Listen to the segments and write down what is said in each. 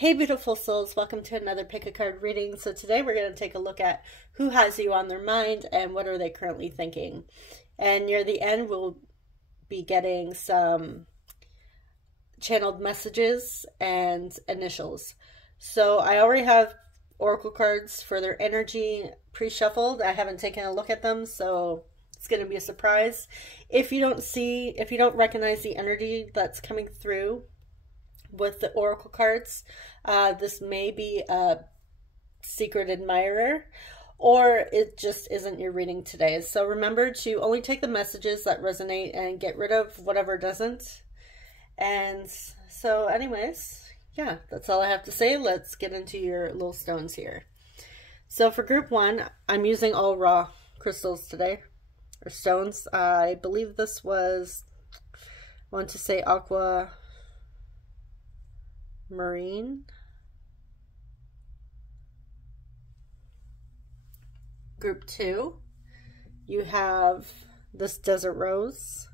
Hey beautiful souls, welcome to another pick a card reading. So today we're going to take a look at who has you on their mind and what are they currently thinking. And near the end we'll be getting some channeled messages and initials. So I already have oracle cards for their energy pre-shuffled. I haven't taken a look at them, so it's going to be a surprise. If you don't recognize the energy that's coming through with the oracle cards, this may be a secret admirer, or it just isn't your reading today. So remember to only take the messages that resonate and get rid of whatever doesn't. And so anyways, yeah, that's all I have to say. Let's get into your little stones here. So for group one, I'm using all raw crystals today, or stones. I believe this was, I want to say aqua marine. Group two, you have this desert rose.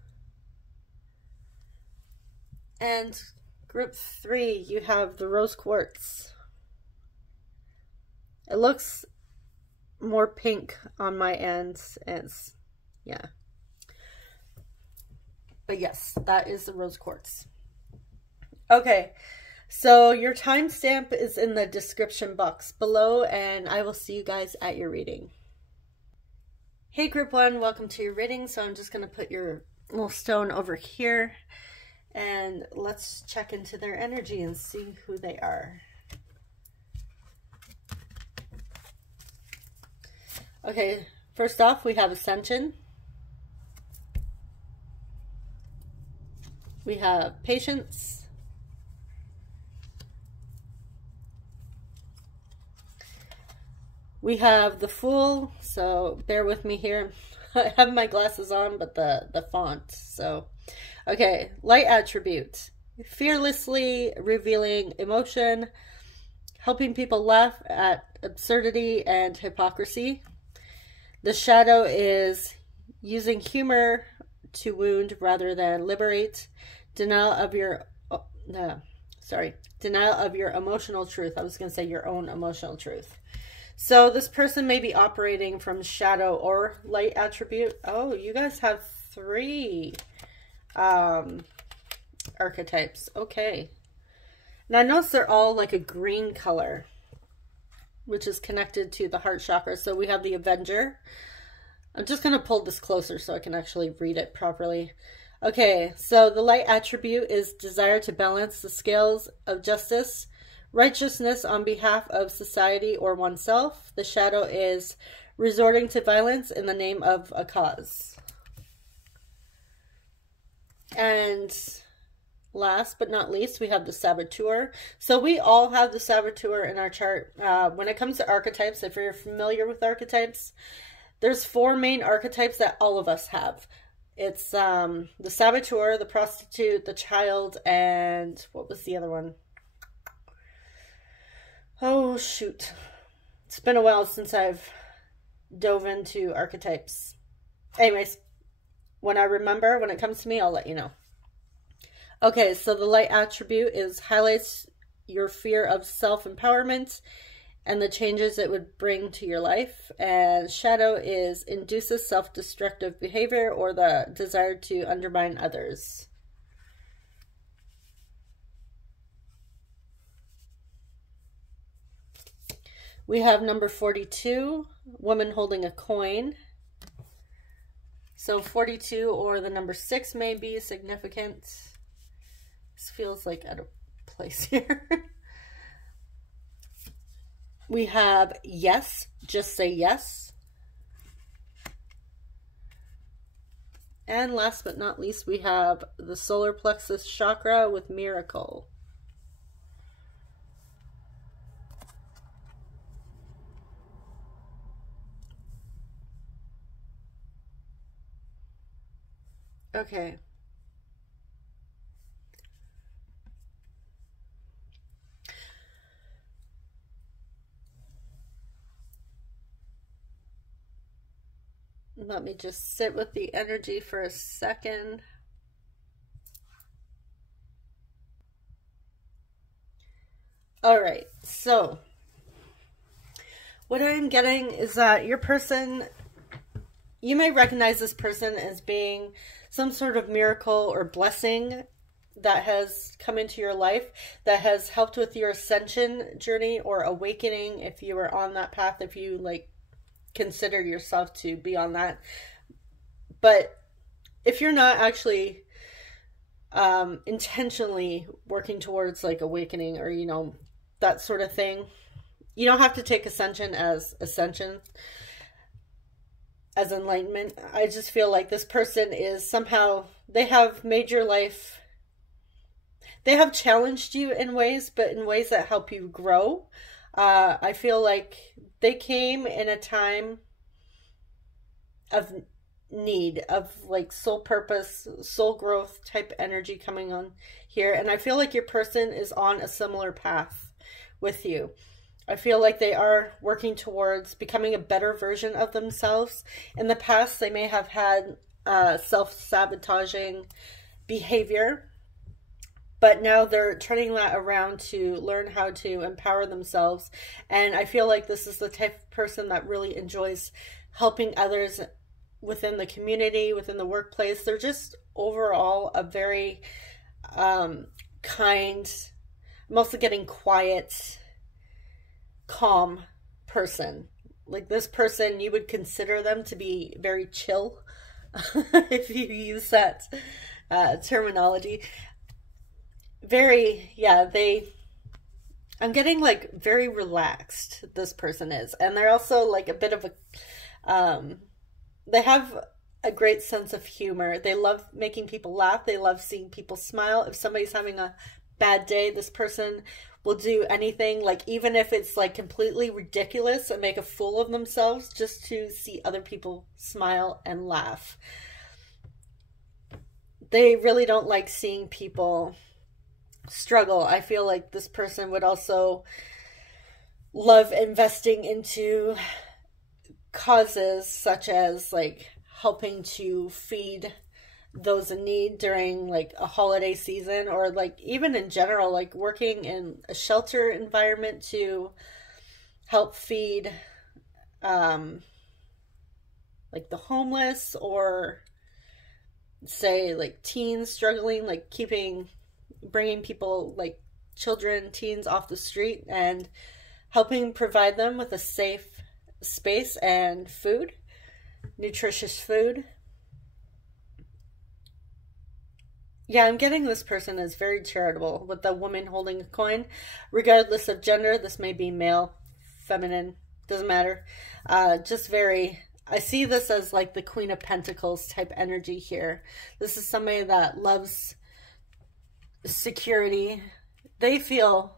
And group three, you have the rose quartz. It looks more pink on my end, and yeah. But yes, that is the rose quartz. Okay. So your timestamp is in the description box below, and I will see you guys at your reading. Hey group one, welcome to your reading. So I'm just going to put your little stone over here and let's check into their energy and see who they are. Okay, first off we have Ascension. We have Patience. We have the Fool, so bear with me here. I have my glasses on, but the font, so. Okay, light attribute. Fearlessly revealing emotion, helping people laugh at absurdity and hypocrisy. The shadow is using humor to wound rather than liberate. Denial of your, denial of your emotional truth. I was going to say your own emotional truth. So this person may be operating from shadow or light attribute. Oh, you guys have three archetypes. Okay. Now notice they're all like a green color, which is connected to the heart chakra. So we have the Avenger. I'm just going to pull this closer so I can actually read it properly. Okay, so the light attribute is desire to balance the scales of justice, righteousness on behalf of society or oneself. The shadow is resorting to violence in the name of a cause. And last but not least, we have the Saboteur. So we all have the Saboteur in our chart. When it comes to archetypes, if you're familiar with archetypes, there's four main archetypes that all of us have. It's the Saboteur, the Prostitute, the Child, and what was the other one? Oh, shoot. It's been a while since I've dove into archetypes. Anyways, when I remember, when it comes to me, I'll let you know. Okay, so the light attribute is highlights your fear of self-empowerment and the changes it would bring to your life. And shadow is induces self-destructive behavior or the desire to undermine others. We have number 42, woman holding a coin. So 42 or the number 6 may be significant. This feels like out of place here. We have yes, just say yes. And last but not least, we have the solar plexus chakra with miracle. Okay. Let me just sit with the energy for a second. All right, so what I'm getting is that your person, you may recognize this person as being some sort of miracle or blessing that has come into your life, that has helped with your ascension journey or awakening, if you were on that path, if you like consider yourself to be on that. But if you're not actually intentionally working towards like awakening or, you know, that sort of thing, you don't have to take ascension, as enlightenment. I just feel like this person is somehow, they have made your life, they have challenged you in ways, but in ways that help you grow. I feel like they came in a time of need, of like soul purpose, soul growth type energy coming on here. And I feel like your person is on a similar path with you. I feel like they are working towards becoming a better version of themselves. In the past, they may have had self-sabotaging behavior, but now they're turning that around to learn how to empower themselves. And I feel like this is the type of person that really enjoys helping others within the community, within the workplace. They're just overall a very kind, I'm also getting quiet, calm person. Like this person, you would consider them to be very chill if you use that terminology. Very, yeah, I'm getting like very relaxed, this person is. And they're also like a bit of a, they have a great sense of humor. They love making people laugh. They love seeing people smile. If somebody's having a bad day, this person will do anything, like even if it's like completely ridiculous and make a fool of themselves just to see other people smile and laugh. They really don't like seeing people struggle. I feel like this person would also love investing into causes such as like helping to feed those in need during like a holiday season, or like even in general, like working in a shelter environment to help feed like the homeless, or say like teens struggling, like bringing people like children, teens off the street and helping provide them with a safe space and food, nutritious food. Yeah, I'm getting this person is very charitable, with the woman holding a coin. Regardless of gender, this may be male, feminine, doesn't matter. Just very, I see this as like the Queen of Pentacles type energy here. This is somebody that loves security. They feel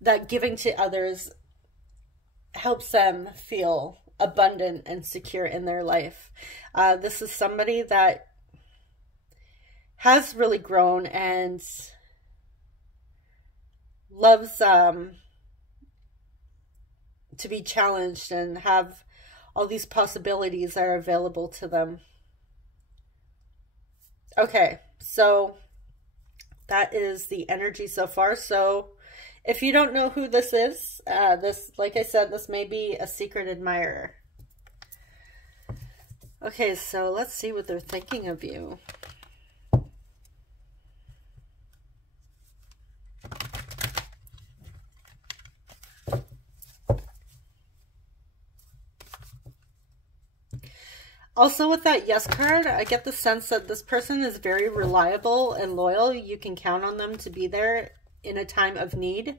that giving to others helps them feel abundant and secure in their life. This is somebody that has really grown and loves to be challenged and have all these possibilities that are available to them. Okay, so that is the energy so far. So if you don't know who this is, like I said, this may be a secret admirer. Okay, so let's see what they're thinking of you. Also with that yes card, I get the sense that this person is very reliable and loyal. You can count on them to be there in a time of need.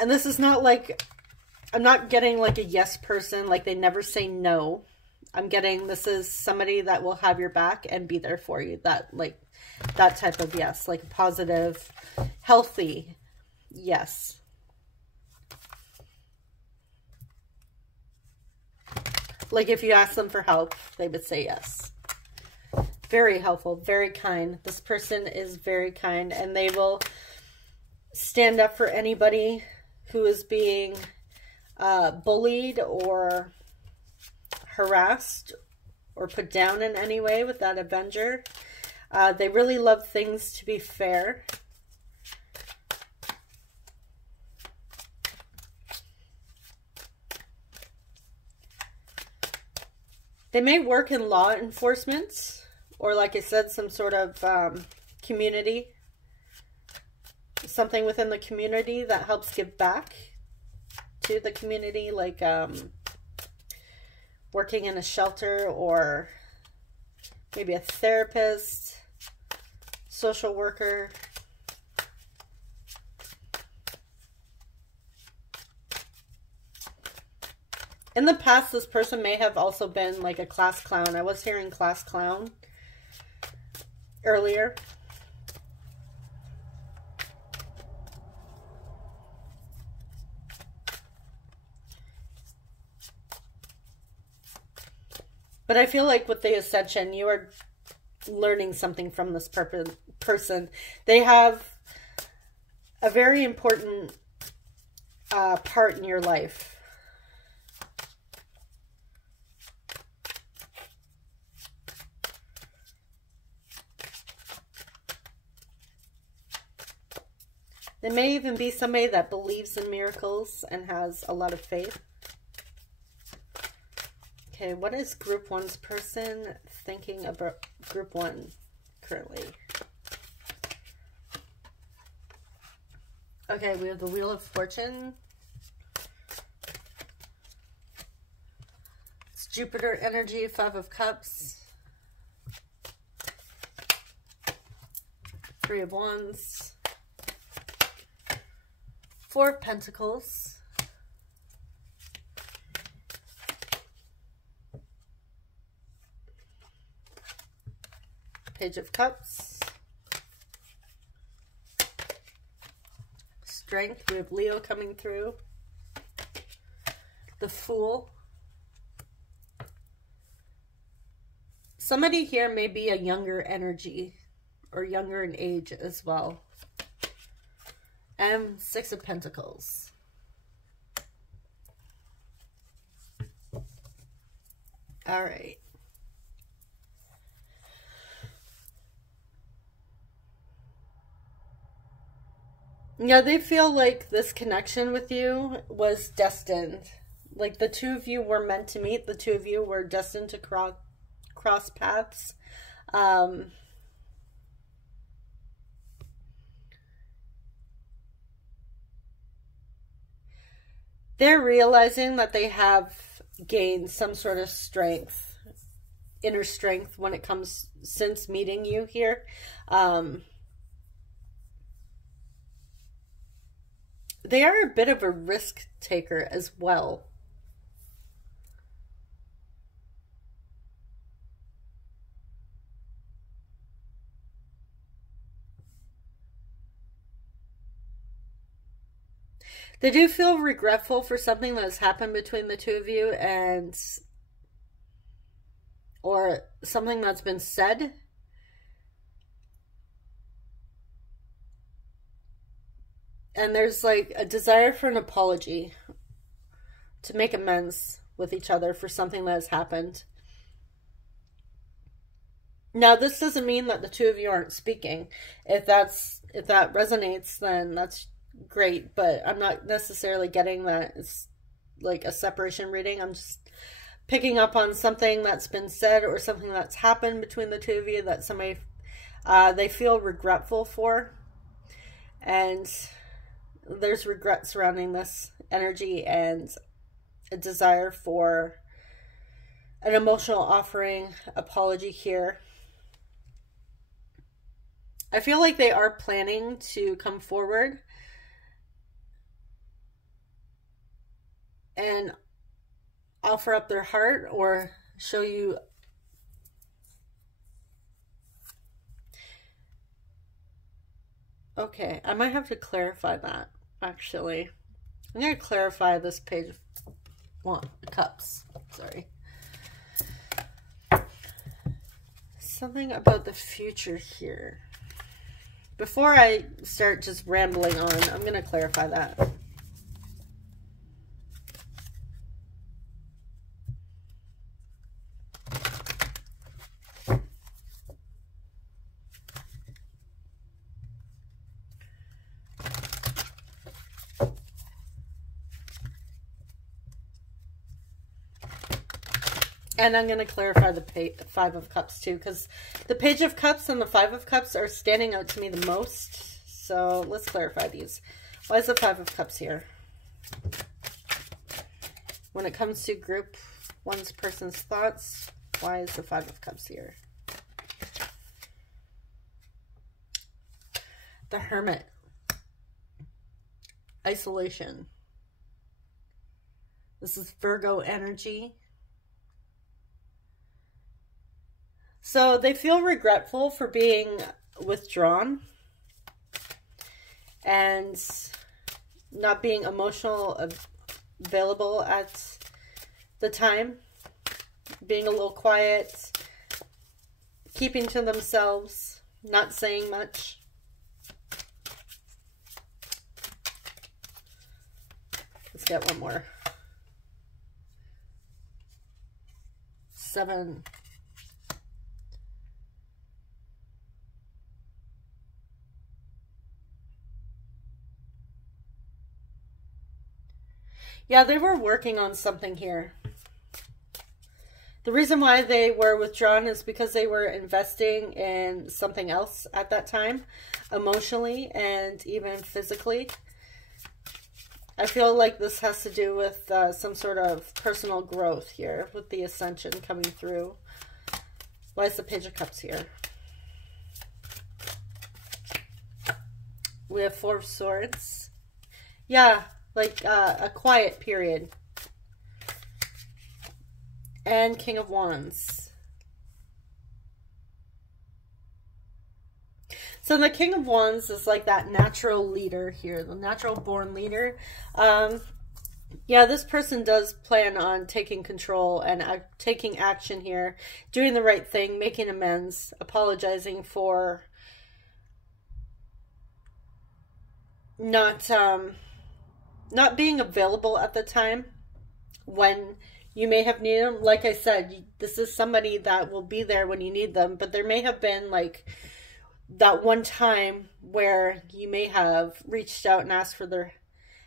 And this is not like, I'm not getting like a yes person, like they never say no. I'm getting this is somebody that will have your back and be there for you. That like that type of yes, like a positive, healthy yes. Like if you ask them for help, they would say yes. Very helpful, very kind. This person is very kind, and they will stand up for anybody who is being bullied or harassed or put down in any way with that Avenger. They really love things to be fair. They may work in law enforcement, or like I said, some sort of community, something within the community that helps give back to the community, like working in a shelter, or maybe a therapist, social worker. In the past, this person may have also been like a class clown. I was hearing class clown earlier. But I feel like with the Ascension, you are learning something from this person. They have a very important part in your life. They may even be somebody that believes in miracles and has a lot of faith. Okay, what is Group 1's person thinking about Group 1 currently? Okay, we have the Wheel of Fortune. It's Jupiter energy, 5 of Cups. 3 of Wands. 4 of Pentacles. Page of Cups. Strength. We have Leo coming through. The Fool. Somebody here may be a younger energy or younger in age as well. And 6 of Pentacles. All right. Yeah, they feel like this connection with you was destined. Like the two of you were meant to meet. The two of you were destined to cross paths. They're realizing that they have gained some sort of strength, inner strength when it comes, since meeting you here. They are a bit of a risk taker as well. They do feel regretful for something that has happened between the two of you, or something that's been said. And there's like a desire for an apology, to make amends with each other for something that has happened. Now, this doesn't mean that the two of you aren't speaking. If that resonates, then that's great, but I'm not necessarily getting that it's like a separation reading. I'm just picking up on something that's been said or something that's happened between the two of you that somebody they feel regretful for, and there's regret surrounding this energy and a desire for an emotional offering, apology here. I feel like they are planning to come forward and offer up their heart or show you. Okay, I might have to clarify that, actually. I'm going to clarify this page of Cups. Sorry. Something about the future here. Before I start just rambling on, I'm going to clarify that. And I'm going to clarify the Five of Cups too, because the Page of Cups and the Five of Cups are standing out to me the most. So let's clarify these. Why is the Five of Cups here? When it comes to group one's person's thoughts, why is the Five of Cups here? The Hermit. Isolation. This is Virgo energy. So they feel regretful for being withdrawn and not being available at the time, being a little quiet, keeping to themselves, not saying much. Let's get one more. 7. Yeah, they were working on something here. The reason why they were withdrawn is because they were investing in something else at that time, emotionally and even physically. I feel like this has to do with some sort of personal growth here with the Ascension coming through. Why is the Page of Cups here? We have 4 of Swords. Yeah. Like a quiet period. And King of Wands. So the King of Wands is like that natural leader here, the natural born leader. Yeah, this person does plan on taking control and taking action here, doing the right thing, making amends, apologizing for not being available at the time when you may have needed them. Like I said, this is somebody that will be there when you need them, but there may have been like that one time where you may have reached out and asked for their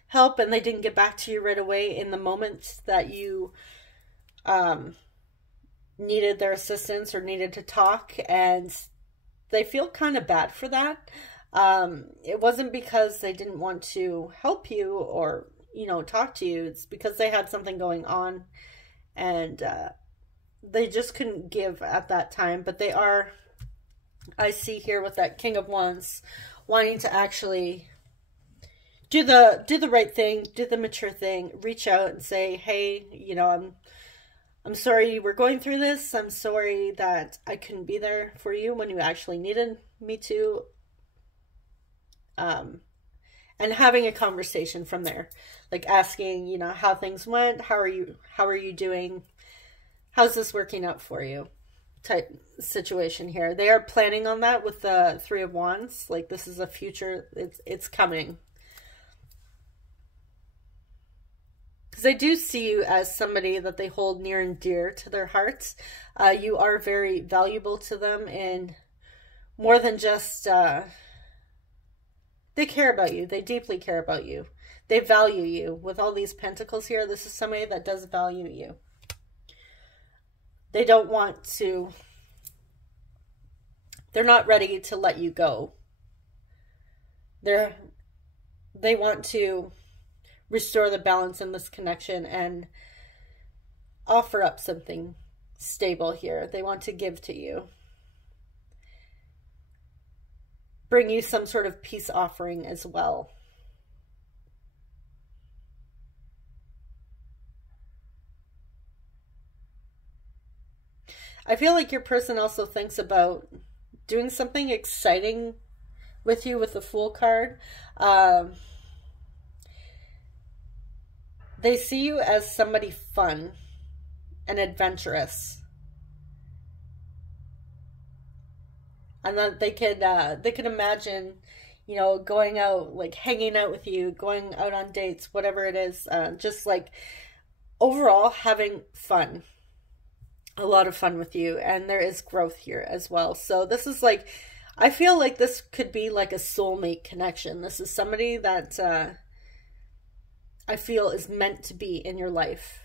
help and they didn't get back to you right away in the moment that you needed their assistance or needed to talk, and they feel kind of bad for that. It wasn't because they didn't want to help you or, you know, talk to you. It's because they had something going on and they just couldn't give at that time. But they are, I see here with that King of Wands, wanting to actually do the right thing, do the mature thing, reach out and say, hey, you know, I'm sorry you were going through this. I'm sorry that I couldn't be there for you when you actually needed me to. And having a conversation from there, like asking, you know, how things went, how are you doing, how's this working out for you, type situation here. They are planning on that with the 3 of Wands. Like, this is a future, it's coming. Because I do see you as somebody that they hold near and dear to their hearts. You are very valuable to them, and more than just they care about you. They deeply care about you. They value you. With all these pentacles here, this is somebody that does value you. They don't want to, they're not ready to let you go. They want to restore the balance in this connection and offer up something stable here. They want to give to you. Bring you some sort of peace offering as well. I feel like your person also thinks about doing something exciting with you with the Fool card. They see you as somebody fun and adventurous. And that they could imagine, you know, going out, like hanging out with you, going out on dates, whatever it is, just like overall having fun, a lot of fun with you. And there is growth here as well. So this is like, I feel like this could be like a soulmate connection. This is somebody that I feel is meant to be in your life.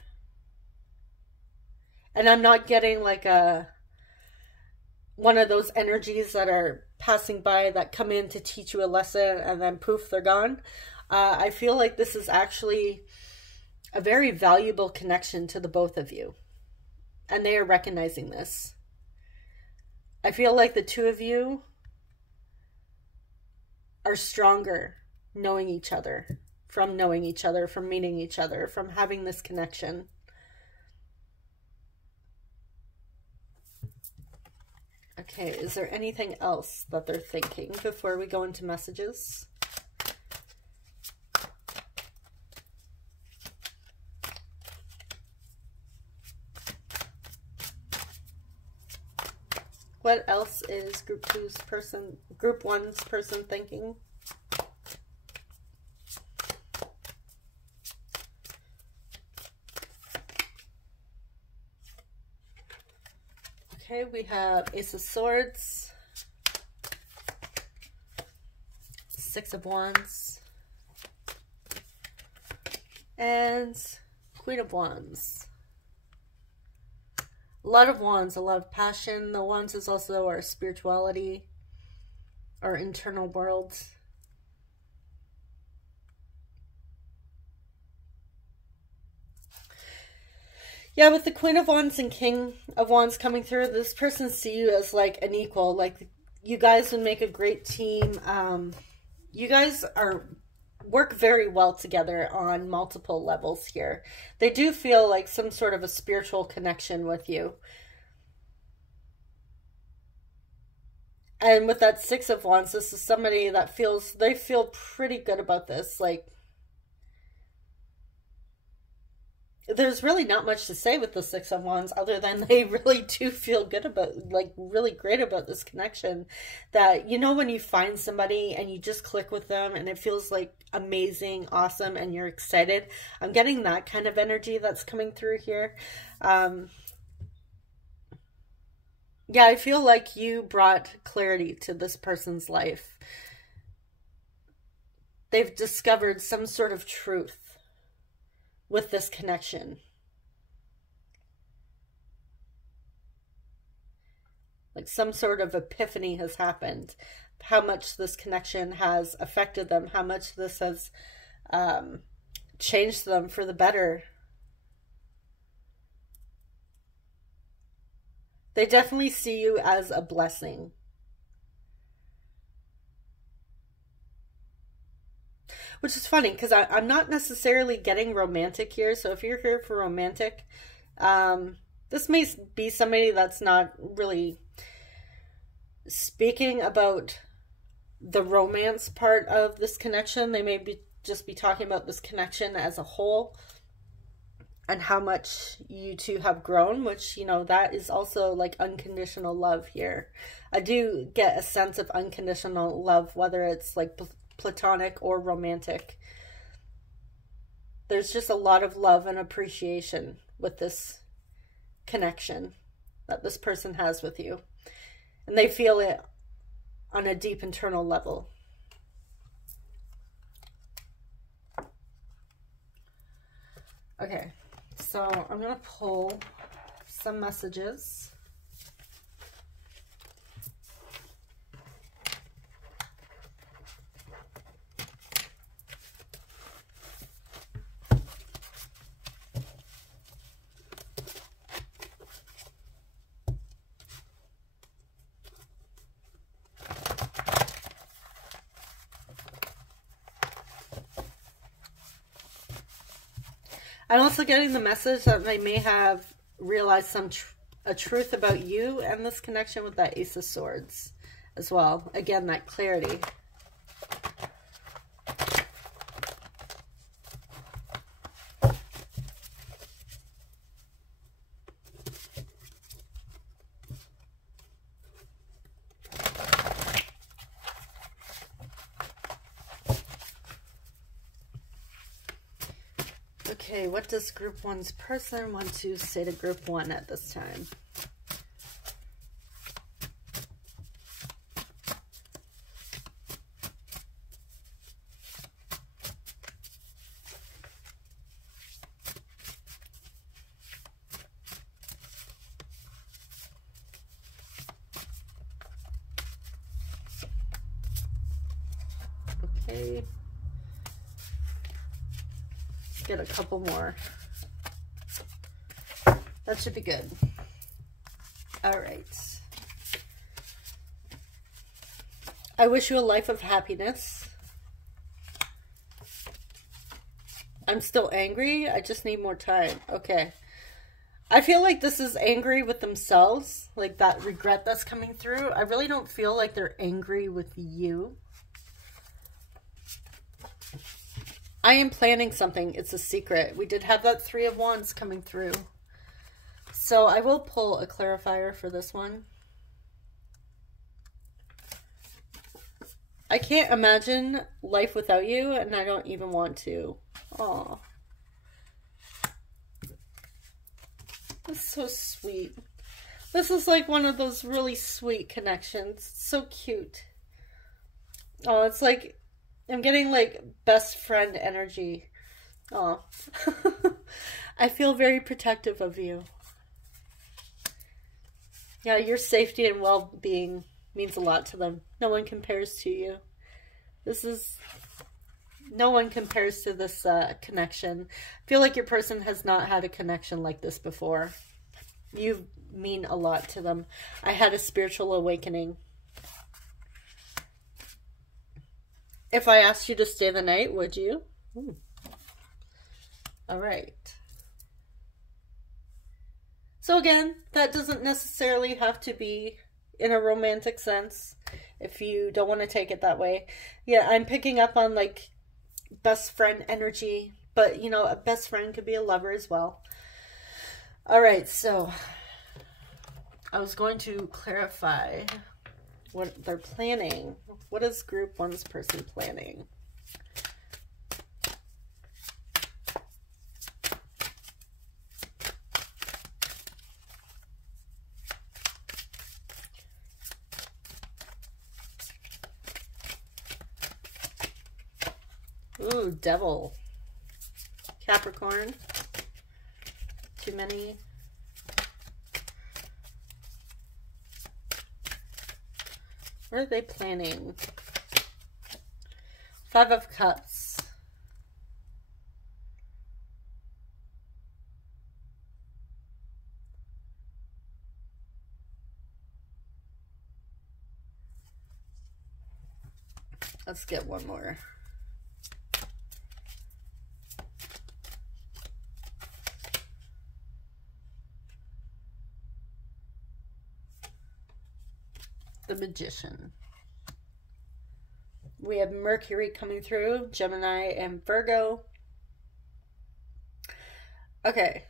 And I'm not getting like one of those energies that are passing by that come in to teach you a lesson and then poof, they're gone. I feel like this is actually a very valuable connection to the both of you. And they are recognizing this. I feel like the two of you are stronger knowing each other, from meeting each other, from having this connection. Okay, is there anything else that they're thinking before we go into messages? What else is group one's person thinking? Okay, we have Ace of Swords, Six of Wands, and Queen of Wands. A lot of wands, a lot of passion. The wands is also our spirituality, our internal world. Yeah, with the Queen of Wands and King of Wands coming through, this person see you as like an equal. Like you guys would make a great team. You guys work very well together on multiple levels here. They do feel like some sort of a spiritual connection with you. And with that Six of Wands, this is somebody that they feel pretty good about this. Like, there's really not much to say with the Six of Wands other than they really do feel good about, like, really great about this connection. That, you know, when you find somebody and you just click with them and it feels like amazing, awesome, and you're excited. I'm getting that kind of energy that's coming through here. Yeah, I feel like you brought clarity to this person's life. They've discovered some sort of truth with this connection. Like some sort of epiphany has happened. How much this connection has affected them. How much this has changed them for the better. They definitely see you as a blessing. Which is funny, because I'm not necessarily getting romantic here. So if you're here for romantic, this may be somebody that's not really speaking about the romance part of this connection. They may just be talking about this connection as a whole and how much you two have grown, which, you know, that is also like unconditional love here. I do get a sense of unconditional love, whether it's like platonic or romantic. There's just a lot of love and appreciation with this connection that this person has with you. And they feel it on a deep internal level. Okay, so I'm going to pull some messages. I'm also getting the message that they may have realized a truth about you and this connection with that Ace of Swords as well. Again, that clarity. Okay, what does group one's person want to say to group one at this time? Okay. Let's get a couple more. That should be good. All right. I wish you a life of happiness. I'm still angry. I just need more time. Okay. I feel like this is angry with themselves. Like that regret that's coming through. I really don't feel like they're angry with you. I am planning something. It's a secret. We did have that Three of Wands coming through. So I will pull a clarifier for this one. I can't imagine life without you, and I don't even want to. Aw. That's so sweet. This is like one of those really sweet connections. It's so cute. Oh, it's like I'm getting like best friend energy. Oh. I feel very protective of you. Yeah, your safety and well-being means a lot to them. No one compares to you. No one compares to this connection. I feel like your person has not had a connection like this before. You mean a lot to them. I had a spiritual awakening. If I asked you to stay the night, would you? Ooh. All right. So again, that doesn't necessarily have to be in a romantic sense if you don't want to take it that way. Yeah, I'm picking up on like best friend energy, but you know, a best friend could be a lover as well. All right, so I was going to clarify what they're planning. What is group one's person planning? Ooh, Devil. Capricorn. Too many. What are they planning? Five of Cups. Let's get one more. The Magician. We have Mercury coming through, Gemini and Virgo. Okay.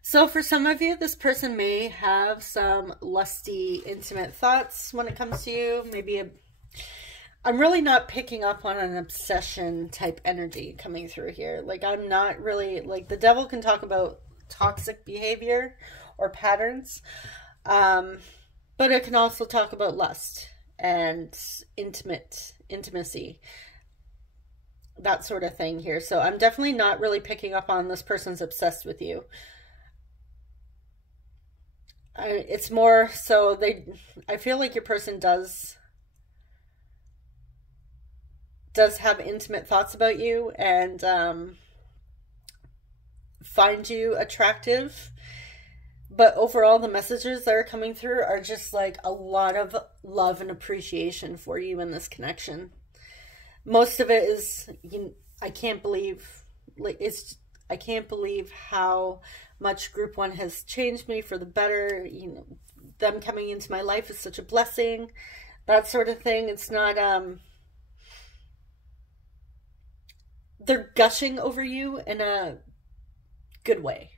So for some of you, this person may have some lusty, intimate thoughts when it comes to you. Maybe I'm really not picking up on an obsession type energy coming through here. Like I'm not really, like the devil can talk about toxic behavior or patterns. But it can also talk about lust and intimacy, that sort of thing here. So I'm definitely not really picking up on this person's obsessed with you. It's more so I feel like your person does have intimate thoughts about you and find you attractive, but overall the messages that are coming through are just like a lot of love and appreciation for you in this connection. Most of it is, I can't believe, like I can't believe how much group one has changed me for the better. You know, them coming into my life is such a blessing, that sort of thing. It's not they're gushing over you in a good way.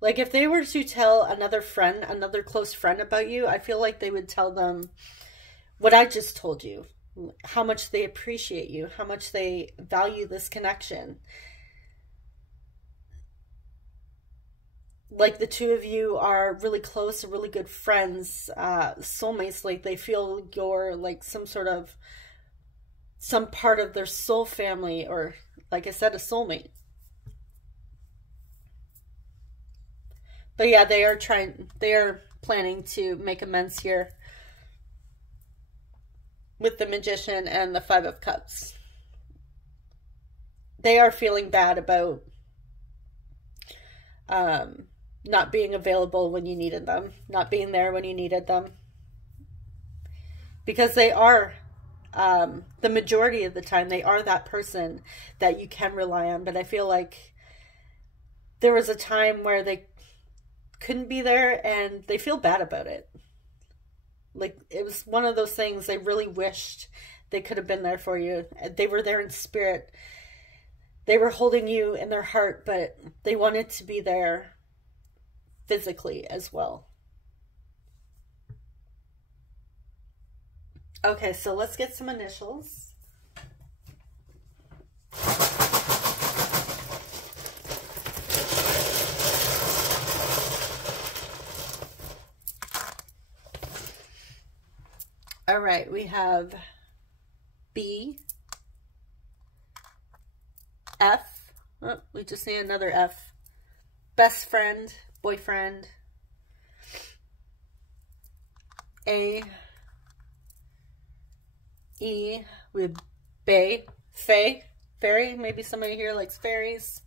Like if they were to tell another friend, another close friend about you, I feel like they would tell them what I just told you, how much they appreciate you, how much they value this connection. Like the two of you are really close, really good friends, soulmates. Like they feel you're like some part of their soul family, or like I said, a soulmate. But yeah, they are planning to make amends here with the Magician and the Five of Cups. They are feeling bad about not being available when you needed them, not being there when you needed them. Because they are, the majority of the time, they are that person that you can rely on. But I feel like there was a time where they couldn't be there and they feel bad about it. Like, it was one of those things they really wished they could have been there for you. They were there in spirit. They were holding you in their heart, but they wanted to be there physically as well. Okay, so let's get some initials. All right, we have B, F, oh, we just need another F, best friend, boyfriend, A, E, we have Bay, Fae, fairy, maybe somebody here likes fairies,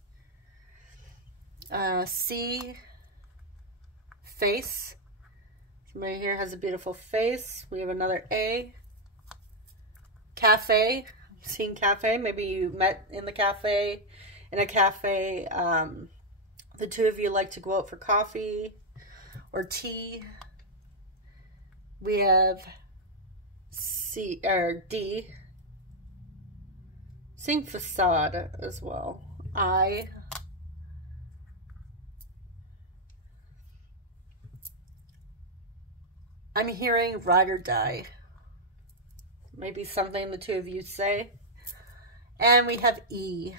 C, face. Somebody here has a beautiful face. We have another A. Cafe. I'm seeing cafe. Maybe you met in the cafe, in a cafe. The two of you like to go out for coffee or tea. We have C or D. Seeing facade as well. I. I'm hearing ride or die. Maybe something the two of you say. And we have E.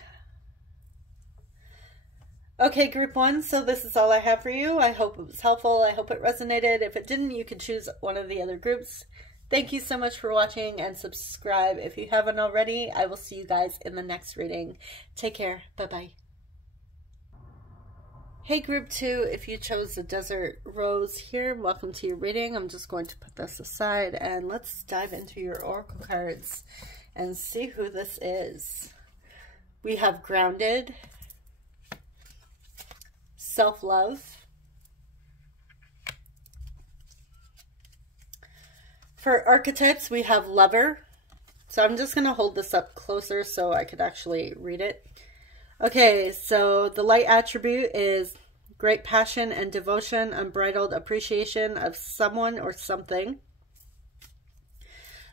Okay, group one, so this is all I have for you. I hope it was helpful. I hope it resonated. If it didn't, you can choose one of the other groups. Thank you so much for watching, and subscribe if you haven't already. I will see you guys in the next reading. Take care. Bye-bye. Hey group 2, if you chose the Desert Rose here, welcome to your reading. I'm just going to put this aside and let's dive into your oracle cards and see who this is. We have Grounded, Self-Love. For archetypes, we have Lover. So I'm just going to hold this up closer so I could actually read it. Okay, so the light attribute is great passion and devotion, unbridled appreciation of someone or something.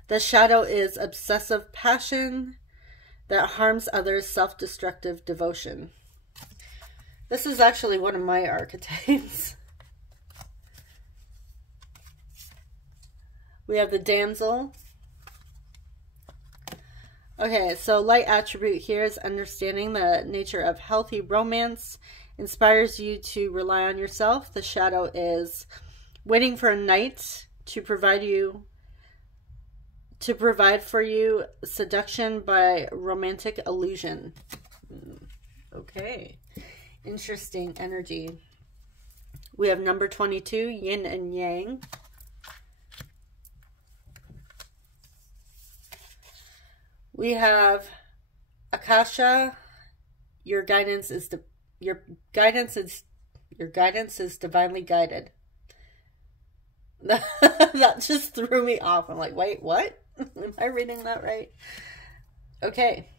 The shadow is obsessive passion that harms others, self-destructive devotion. This is actually one of my archetypes. We have the Damsel. Okay, so light attribute here is understanding the nature of healthy romance, inspires you to rely on yourself. The shadow is waiting for a knight to provide for you seduction by romantic illusion. Okay, interesting energy. We have number 22, Yin and Yang. We have Akasha. Your guidance is divinely guided. That just threw me off. I'm like, wait, what? Am I reading that right? Okay.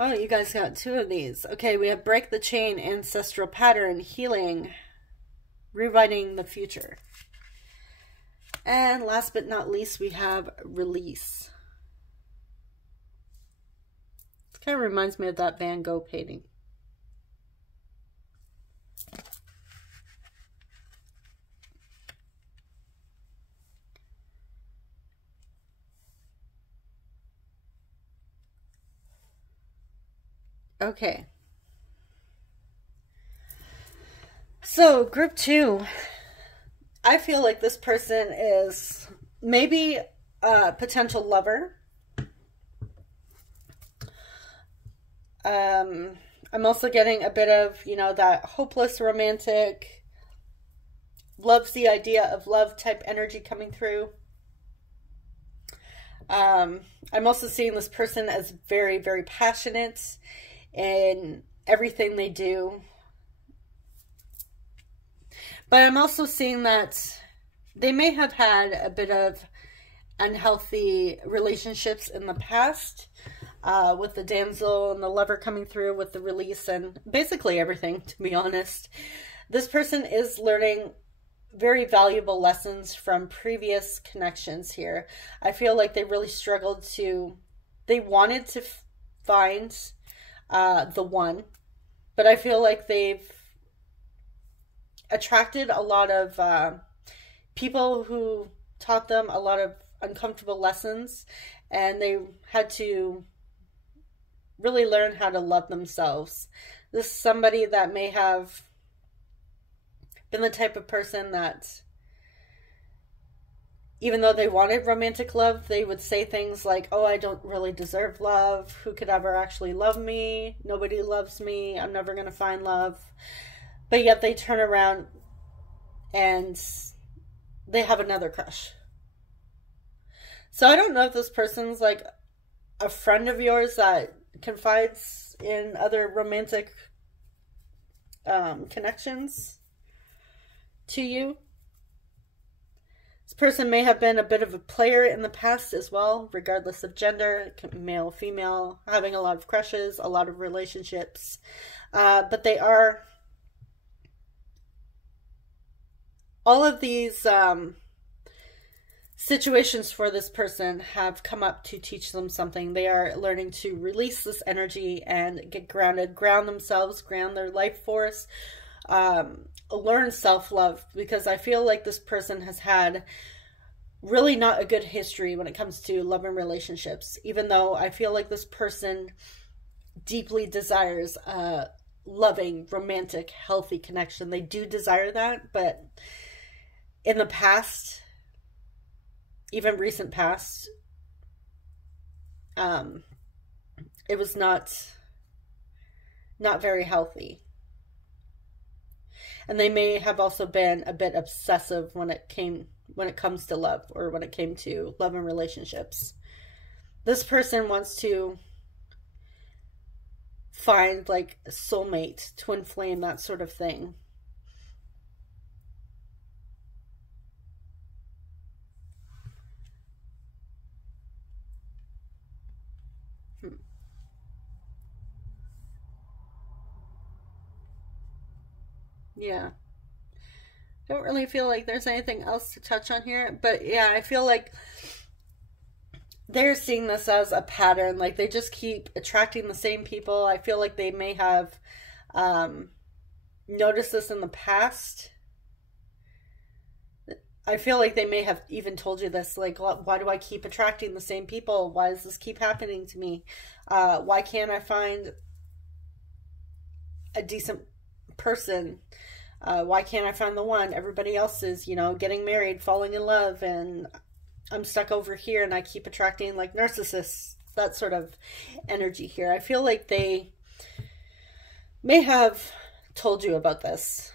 Oh, you guys got two of these. Okay, we have Break the Chain, Ancestral Pattern, Healing, Rewriting the Future. And last but not least, we have Release. It kind of reminds me of that Van Gogh painting. Okay. So, group 2. I feel like this person is maybe a potential lover. I'm also getting a bit of, you know, that hopeless romantic, loves the idea of love type energy coming through. I'm also seeing this person as very, very passionate in everything they do. But I'm also seeing that they may have had a bit of unhealthy relationships in the past, with the damsel and the lover coming through with the release and basically everything, to be honest. This person is learning very valuable lessons from previous connections here. I feel like they really struggled they wanted to find the one, but I feel like they've attracted a lot of people who taught them a lot of uncomfortable lessons, and they had to really learn how to love themselves. This is somebody that may have been the type of person that, even though they wanted romantic love, they would say things like, oh, I don't really deserve love. Who could ever actually love me? Nobody loves me. I'm never going to find love. But yet they turn around and they have another crush. So I don't know if this person's like a friend of yours that confides in other romantic connections to you. This person may have been a bit of a player in the past as well, regardless of gender, male, female, having a lot of crushes, a lot of relationships. But they are, all of these situations for this person have come up to teach them something. They are learning to release this energy and get grounded, ground themselves, ground their life force, learn self-love, because I feel like this person has had really not a good history when it comes to love and relationships, even though I feel like this person deeply desires a loving, romantic, healthy connection. They do desire that, but in the past, even recent past, it was not very healthy. And they may have also been a bit obsessive when it comes to love, or when it came to love and relationships. This person wants to find like a soulmate, twin flame, that sort of thing. Yeah. Don't really feel like there's anything else to touch on here. But yeah, I feel like they're seeing this as a pattern. Like they just keep attracting the same people. I feel like they may have noticed this in the past. I feel like they may have even told you this, like, why do I keep attracting the same people? Why does this keep happening to me? Why can't I find a decent person? Why can't I find the one? Everybody else is, you know, getting married, falling in love, and I'm stuck over here and I keep attracting like narcissists, that sort of energy here. I feel like they may have told you about this,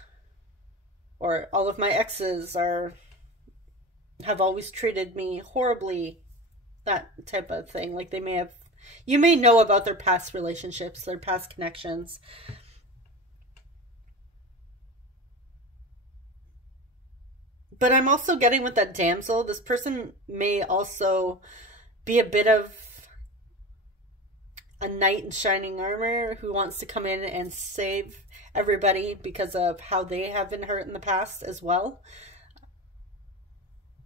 or all of my exes have always treated me horribly, that type of thing. Like they may have, you may know about their past relationships, their past connections. But I'm also getting with that damsel, this person may also be a bit of a knight in shining armor who wants to come in and save everybody because of how they have been hurt in the past as well.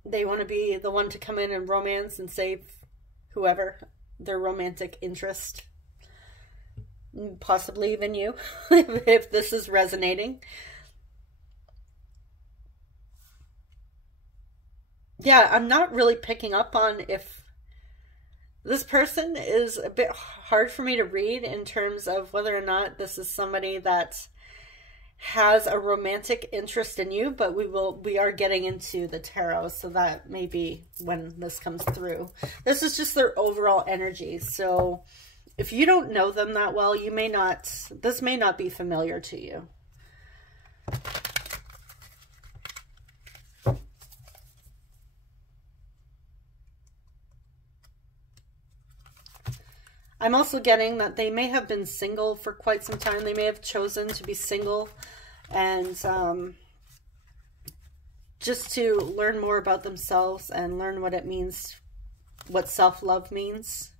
They want to be the one to come in and romance and save whoever, their romantic interest. Possibly even you, if this is resonating. Yeah, I'm not really picking up on if this person is a bit hard for me to read in terms of whether or not this is somebody that has a romantic interest in you, but we are getting into the tarot, so that may be when this comes through. This is just their overall energy. So if you don't know them that well, you may not, this may not be familiar to you. I'm also getting that they may have been single for quite some time. They may have chosen to be single and just to learn more about themselves and learn what it means, what self-love means,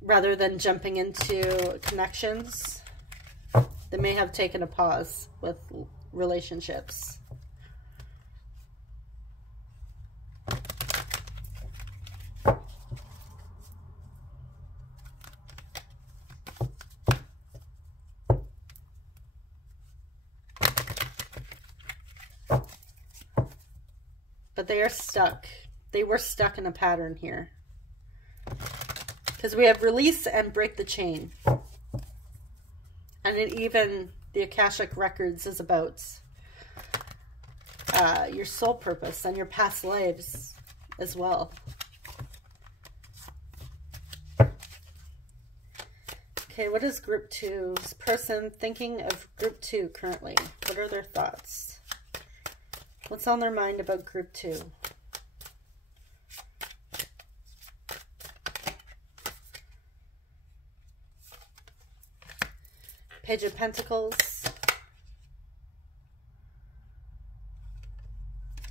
rather than jumping into connections. They may have taken a pause with relationships. But they are stuck. They were stuck in a pattern here. Because we have release and break the chain. And it even, the Akashic Records is about your soul purpose and your past lives as well. Okay, what is group 2's person thinking of group 2 currently? What are their thoughts? What's on their mind about group 2? Page of Pentacles.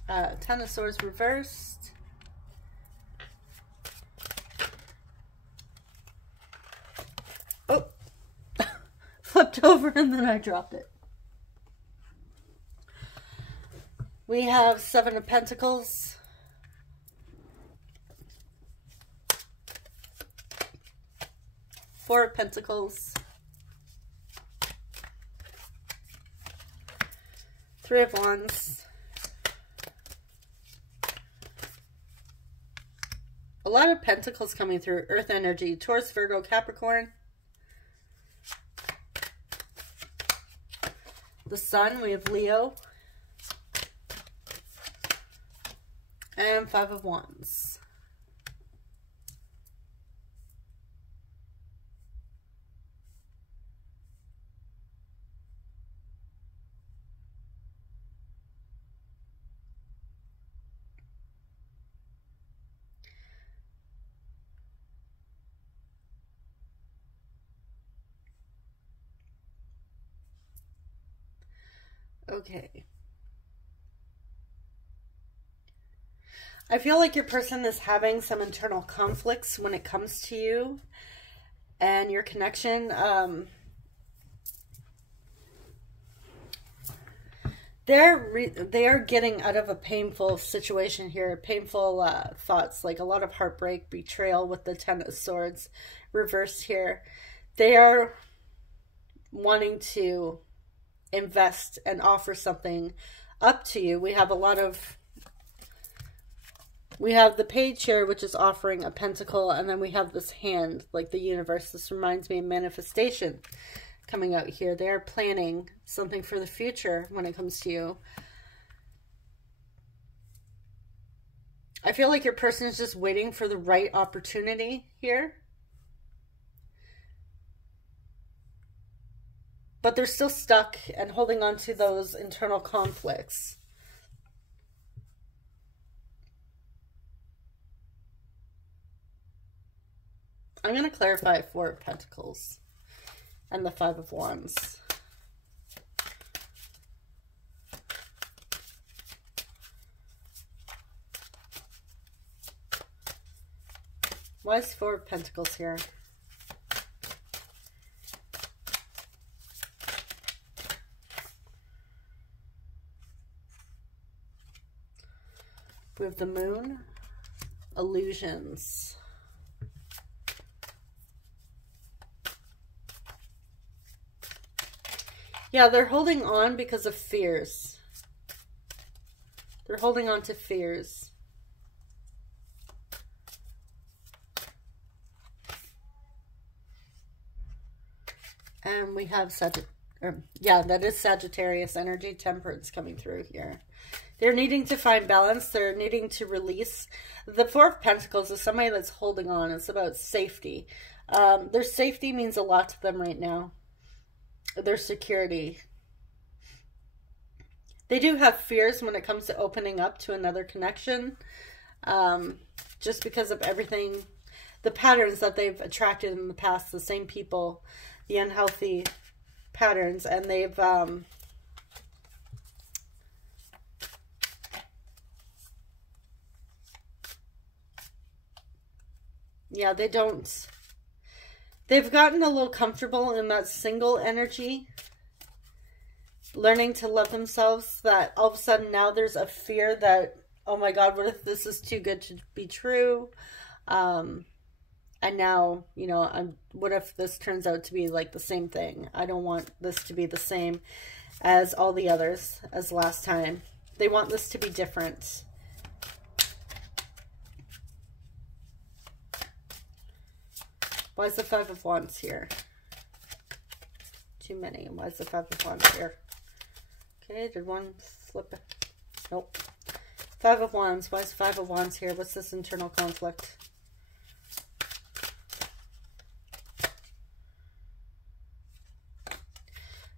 Ten of Swords reversed. Oh, flipped over and then I dropped it. We have Seven of Pentacles. Four of Pentacles. Three of Wands. A lot of Pentacles coming through. Earth energy. Taurus, Virgo, Capricorn. The Sun, we have Leo. And Five of Wands. Okay. I feel like your person is having some internal conflicts when it comes to you and your connection. They are getting out of a painful situation here, painful thoughts, like a lot of heartbreak, betrayal with the Ten of Swords reversed here. They are wanting to invest and offer something up to you. We have the page here, which is offering a pentacle, and then we have this hand, like the universe. This reminds me of manifestation coming out here. They are planning something for the future when it comes to you. I feel like your person is just waiting for the right opportunity here. But they're still stuck and holding on to those internal conflicts. I'm going to clarify Four of Pentacles and the Five of Wands. Why is Four of Pentacles here? We have the Moon, illusions. Yeah, they're holding on because of fears. They're holding on to fears. And we have that is Sagittarius energy, Temperance coming through here. They're needing to find balance. They're needing to release. The Four of Pentacles is somebody that's holding on. It's about safety. Their safety means a lot to them right now. Their security. They do have fears when it comes to opening up to another connection. Just because of everything, the patterns that they've attracted in the past, the same people, the unhealthy patterns, and they've yeah, they've gotten a little comfortable in that single energy, learning to love themselves, that all of a sudden now there's a fear that, oh my God, what if this is too good to be true? And now, you know, what if this turns out to be like the same thing? I don't want this to be the same as all the others, as last time. They want this to be different. Why is the Five of Wands here? Too many. Why is the Five of Wands here? Okay, did one flip it? Nope. Five of Wands. Why is the Five of Wands here? What's this internal conflict?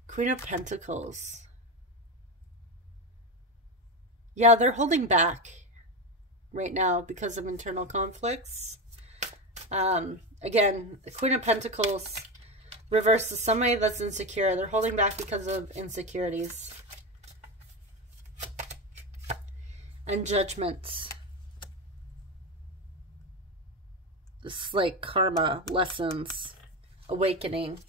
Queen of Pentacles. Yeah, they're holding back right now because of internal conflicts. Again, the Queen of Pentacles reverses somebody that's insecure. They're holding back because of insecurities. And Judgment. This is like karma, lessons, awakening.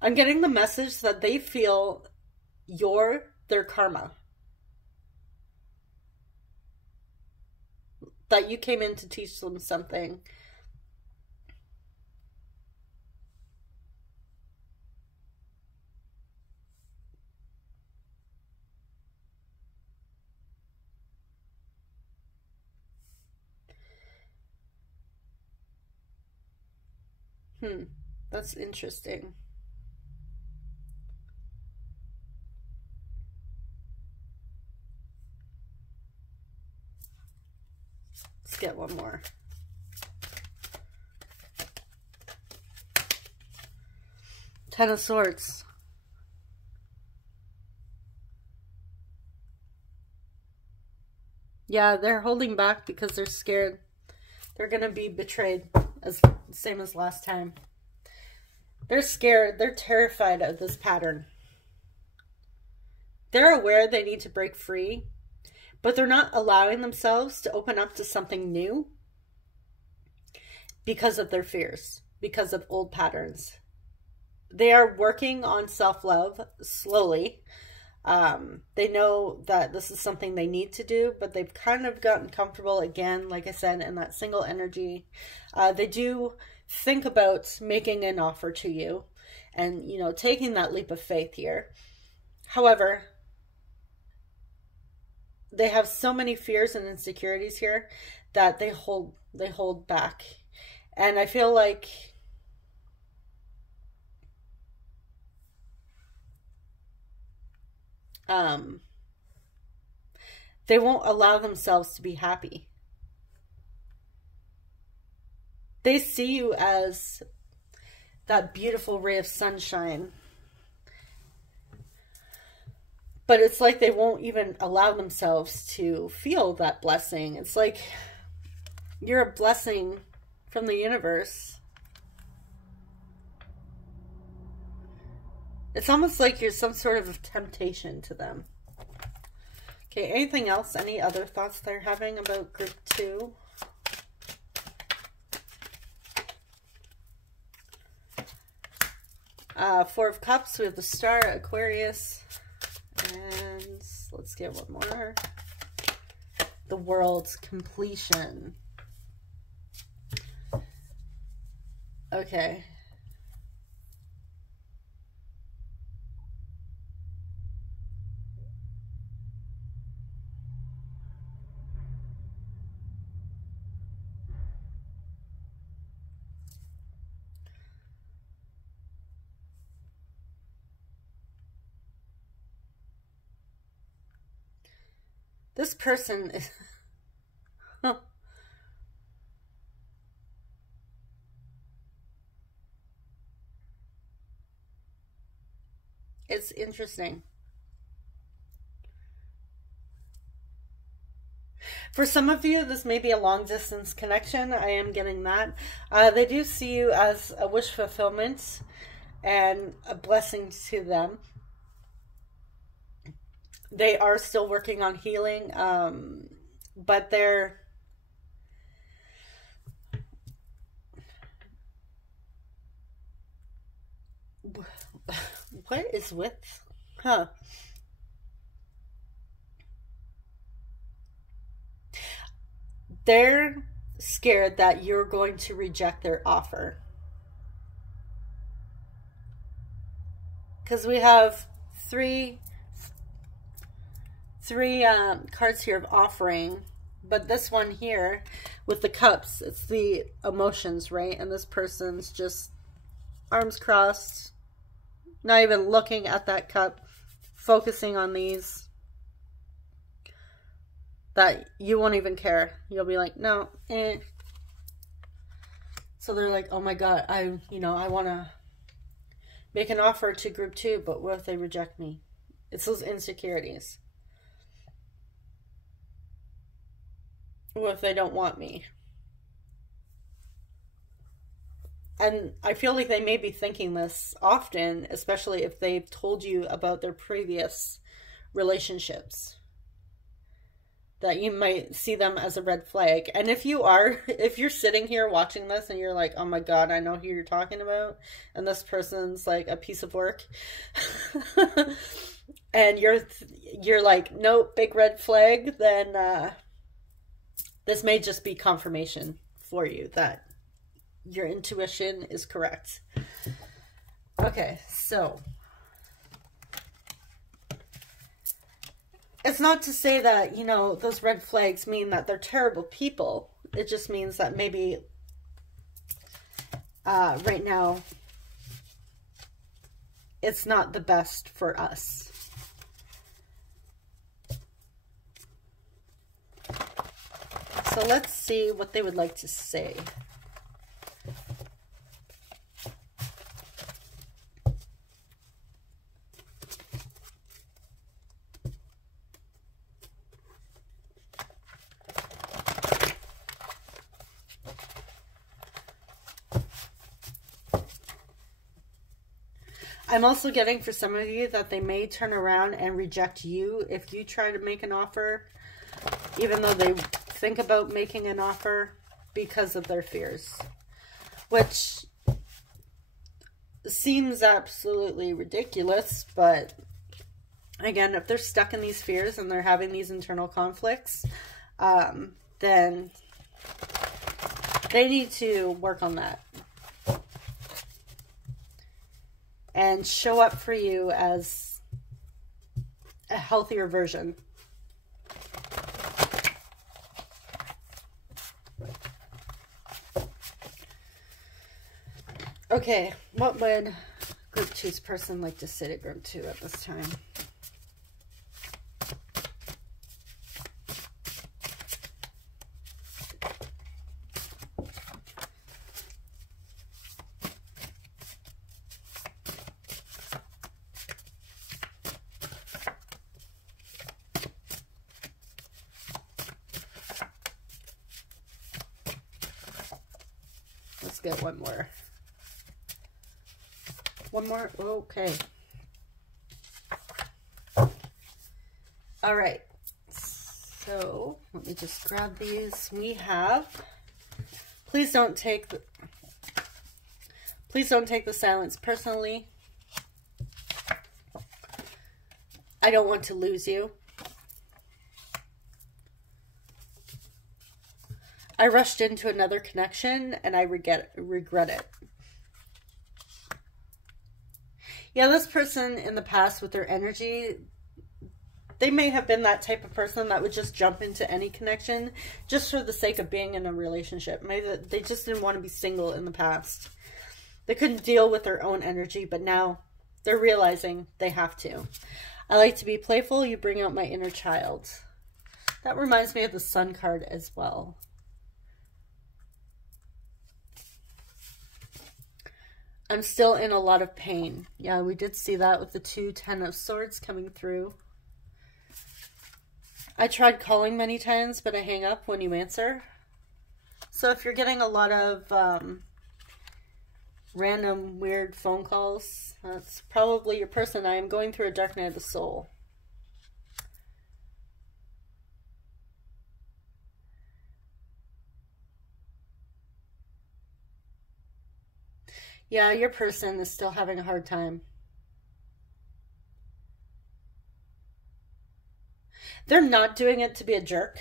I'm getting the message that they feel you're their karma. That you came in to teach them something. That's interesting. Let's get one more. Ten of Swords. Yeah, they're holding back because they're scared. They're going to be betrayed, same as last time. They're scared. They're terrified of this pattern. They're aware they need to break free, but they're not allowing themselves to open up to something new because of their fears, because of old patterns. They are working on self-love slowly. They know that this is something they need to do, but they've kind of gotten comfortable again, like I said, in that single energy. They do think about making an offer to you and, you know, taking that leap of faith here. However, they have so many fears and insecurities here that they hold back. And I feel like they won't allow themselves to be happy. They see you as that beautiful ray of sunshine. But it's like they won't even allow themselves to feel that blessing. It's like you're a blessing from the universe. It's almost like you're some sort of temptation to them. Okay, anything else? Any other thoughts they're having about group 2? Four of Cups, we have the Star, Aquarius, and let's get one more. The World's completion. Okay. This person is, It's interesting. For some of you, this may be a long distance connection. I am getting that. They do see you as a wish fulfillment and a blessing to them. They are still working on healing, but they're... What is with... Huh. They're scared that you're going to reject their offer. Because we have three cards here of offering, but this one here with the cups, it's the emotions, right? And this person's just arms crossed, not even looking at that cup, focusing on these, that you won't even care. You'll be like, no, eh. So they're like, oh my God, I want to make an offer to group 2, but what if they reject me? It's those insecurities. What if they don't want me? And I feel like they may be thinking this often, especially if they've told you about their previous relationships, that you might see them as a red flag. And if you're sitting here watching this and you're like, oh my God, I know who you're talking about, and this person's like a piece of work, and you're like, nope, big red flag, then this may just be confirmation for you that your intuition is correct. Okay, so it's not to say that, those red flags mean that they're terrible people. It just means that maybe right now it's not the best for us. So let's see what they would like to say. I'm also getting for some of you that they may turn around and reject you if you try to make an offer, even though they think about making an offer, because of their fears, which seems absolutely ridiculous. But again, if they're stuck in these fears and they're having these internal conflicts, then they need to work on that and show up for you as a healthier version. Okay, what would group 2's person like to say to group 2 at this time? Let's get one more. One more? Okay. All right. So, let me just grab these. We have, please don't take the silence personally. I don't want to lose you. I rushed into another connection and I regret it. Yeah, this person in the past with their energy, they may have been that type of person that would just jump into any connection just for the sake of being in a relationship. Maybe they just didn't want to be single in the past. They couldn't deal with their own energy, but now they're realizing they have to. I like to be playful. You bring out my inner child. That reminds me of the Sun card as well. I'm still in a lot of pain. Yeah, we did see that with the 2 Ten of Swords coming through. I tried calling many times, but I hang up when you answer. So if you're getting a lot of random weird phone calls, that's probably your person. I am going through a dark night of the soul. Yeah, your person is still having a hard time. They're not doing it to be a jerk.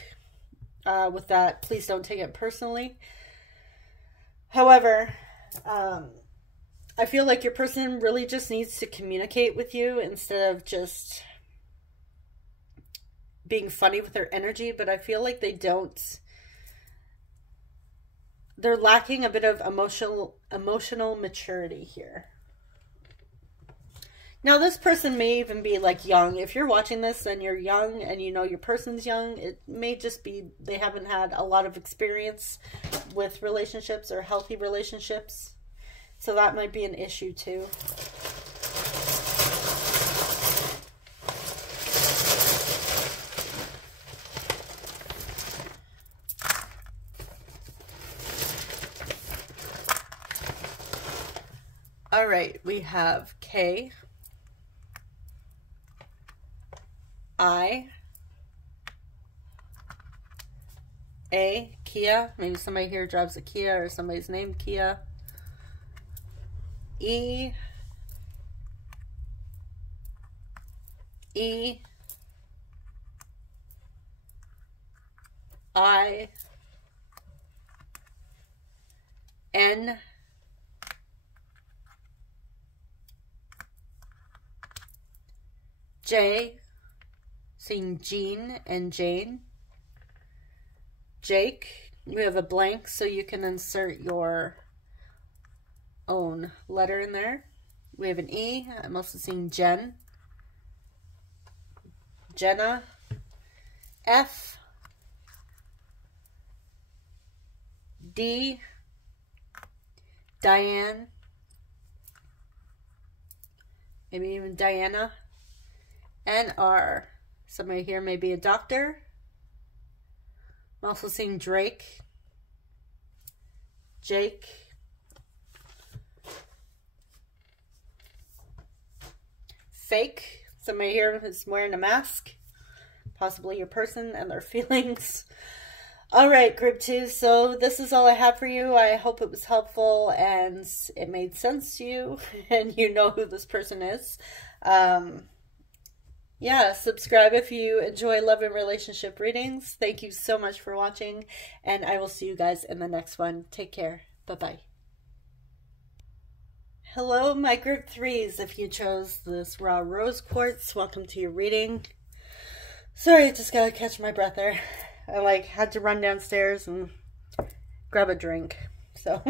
With that, please don't take it personally. However, I feel like your person really just needs to communicate with you instead of just being funny with their energy. But I feel like they don't. They're lacking a bit of emotional maturity here. Now, this person may even be like young. If you're watching this and you're young and you know your person's young, it may just be they haven't had a lot of experience with relationships or healthy relationships. So that might be an issue too. All right, we have K, I, A, Kia. Maybe somebody here drives a Kia or somebody's named Kia. E, E, I, N, J, seeing Jean and Jane. Jake, we have a blank, so you can insert your own letter in there. We have an E. I'm also seeing Jen. Jenna. F. D. Diane. Maybe even Diana. And R. Somebody here may be a doctor. I'm also seeing Drake. Jake. Fake. Somebody here is wearing a mask. Possibly your person and their feelings. Alright, group 2. So this is all I have for you. I hope it was helpful and it made sense to you. And you know who this person is. Yeah, subscribe if you enjoy love and relationship readings. Thank you so much for watching, and I will see you guys in the next one. Take care. Bye-bye. Hello, my group 3s. If you chose this raw rose quartz, welcome to your reading. Sorry, I just gotta catch my breath there. I had to run downstairs and grab a drink. So,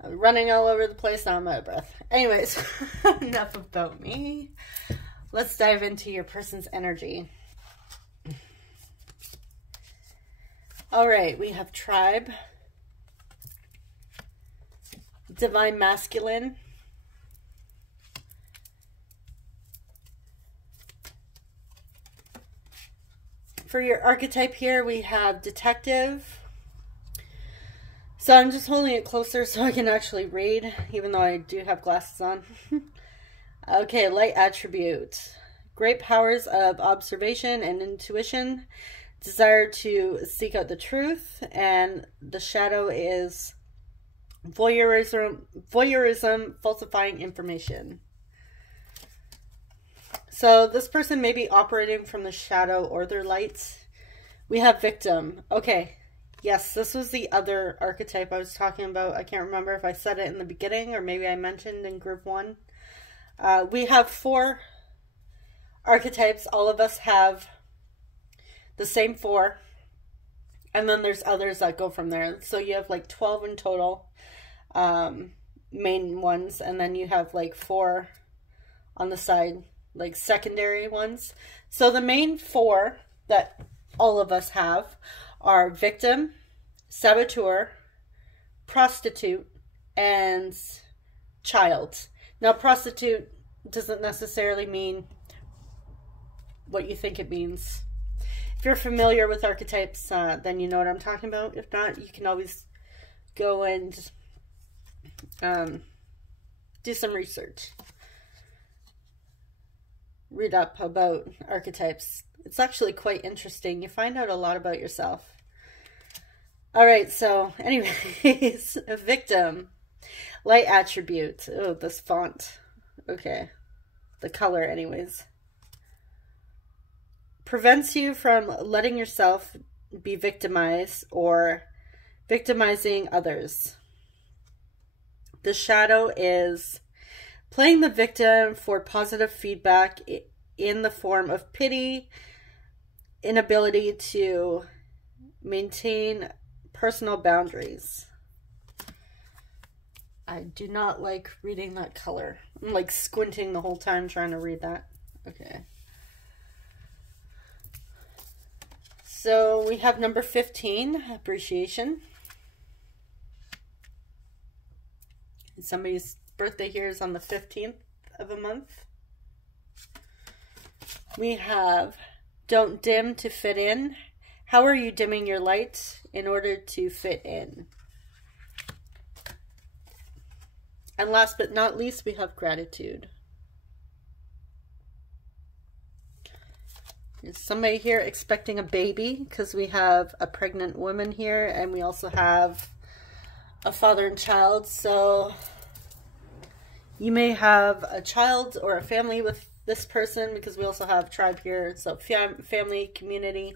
I'm running all over the place. Now I'm out of breath. Anyways, enough about me. Let's dive into your person's energy. All right, we have Tribe, Divine Masculine, for your archetype here, we have Detective. So I'm just holding it closer so I can actually read, even though I do have glasses on. Okay, light attribute. Great powers of observation and intuition. Desire to seek out the truth. And the shadow is voyeurism, falsifying information. So this person may be operating from the shadow or their light. We have Victim. Okay. Yes, this was the other archetype I was talking about. I can't remember if I said it in the beginning or maybe I mentioned in group 1. We have 4 archetypes. All of us have the same 4. And then there's others that go from there. So you have 12 in total, main ones. And then you have 4 on the side, secondary ones. So the main 4 that all of us have are Victim, Saboteur, Prostitute, and child. Now, prostitute doesn't necessarily mean what you think it means. If you're familiar with archetypes, then you know what I'm talking about. If not, you can always go and do some research. Read up about archetypes. It's actually quite interesting. You find out a lot about yourself. All right, so anyways, a victim. Light attribute. Oh, this font. Okay. The color anyways. Prevents you from letting yourself be victimized or victimizing others. The shadow is playing the victim for positive feedback in the form of pity, inability to maintain personal boundaries. I do not like reading that color. I'm like squinting the whole time trying to read that. Okay. So we have number 15, appreciation. Somebody's birthday here is on the 15th of a month. We have don't dim to fit in. How are you dimming your light in order to fit in? And last but not least, we have gratitude. Is somebody here expecting a baby? Because we have a pregnant woman here, and we also have a father and child. So you may have a child or a family with this person, because we also have tribe here. So family, community.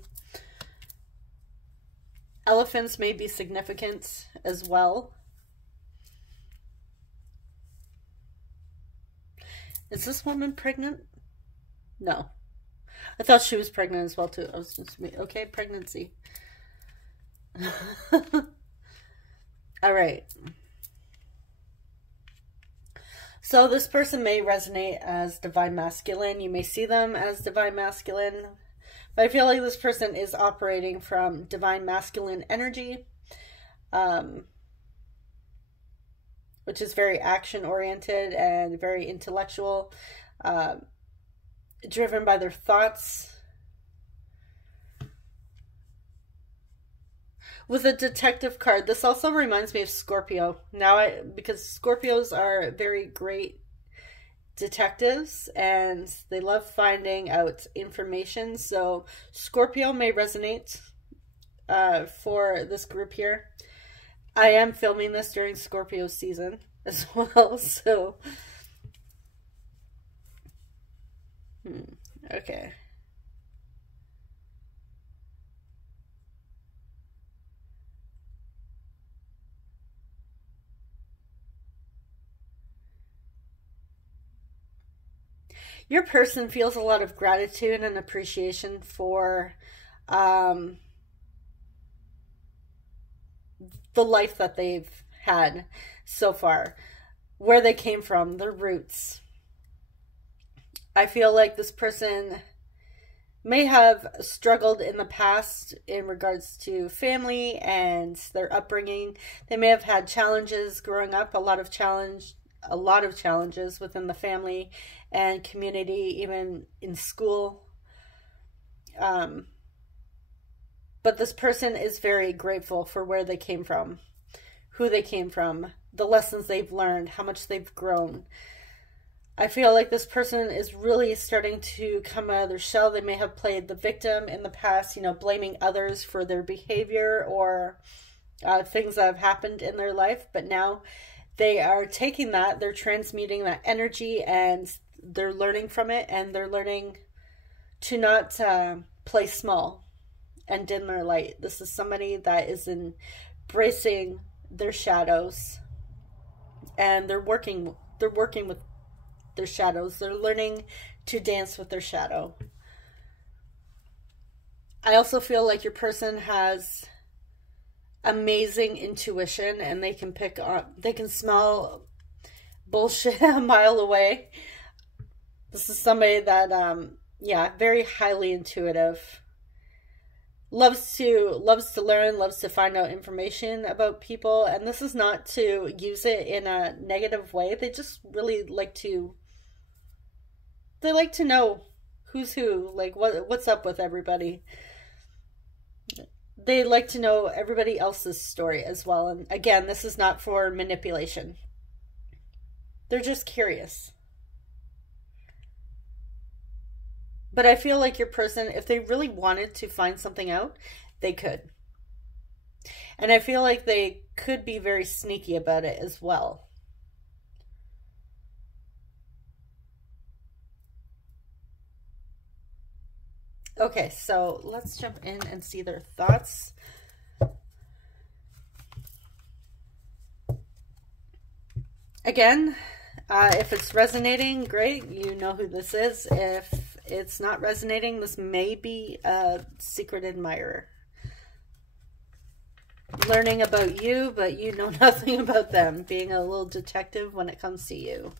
Elephants may be significant as well. Is this woman pregnant? No. I thought she was pregnant as well too. I was just, okay, pregnancy. All right. So this person may resonate as divine masculine. You may see them as divine masculine. But I feel like this person is operating from divine masculine energy, which is very action-oriented and very intellectual, driven by their thoughts. With a detective card, this also reminds me of Scorpio. Because Scorpios are very great detectives and they love finding out information. So Scorpio may resonate for this group here. I am filming this during Scorpio season as well, so okay. Your person feels a lot of gratitude and appreciation for the life that they've had so far, where they came from, their roots. I feel like this person may have struggled in the past in regards to family and their upbringing. They may have had challenges growing up, a lot of challenges within the family and community, even in school. But this person is very grateful for where they came from, who they came from, the lessons they've learned, how much they've grown. I feel like this person is really starting to come out of their shell. They may have played the victim in the past, you know, blaming others for their behavior or things that have happened in their life. But now they are taking that, they're transmuting that energy, and they're learning from it, and they're learning to not play small and dim their light. This is somebody that is embracing their shadows, and they're working with their shadows. They're learning to dance with their shadow. I also feel like your person has amazing intuition, and they can they can smell bullshit a mile away. This is somebody that, yeah, very highly intuitive. loves to learn, loves to find out information about people, and this is not to use it in a negative way. They just really like to know who's who, like what's up with everybody. They like to know everybody else's story as well. And again, this is not for manipulation. They're just curious. But I feel like your person, if they really wanted to find something out, they could. And I feel like they could be very sneaky about it as well. Okay, so let's jump in and see their thoughts. Again, if it's resonating, great. You know who this is. If it's not resonating, this may be a secret admirer. Learning about you, but you know nothing about them. Being a little detective when it comes to you.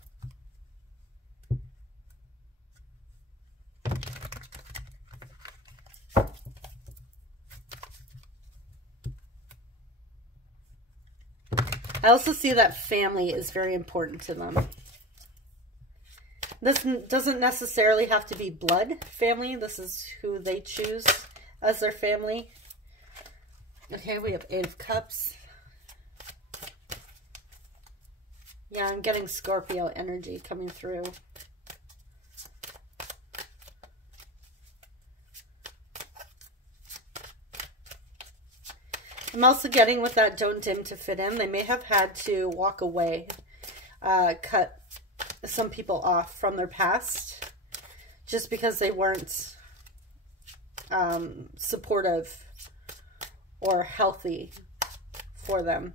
I also see that family is very important to them. This doesn't necessarily have to be blood family. This is who they choose as their family. Okay, we have 8 of Cups. Yeah, I'm getting Scorpio energy coming through. I'm also getting with that don't dim to fit in. They may have had to walk away, cut some people off from their past just because they weren't supportive or healthy for them.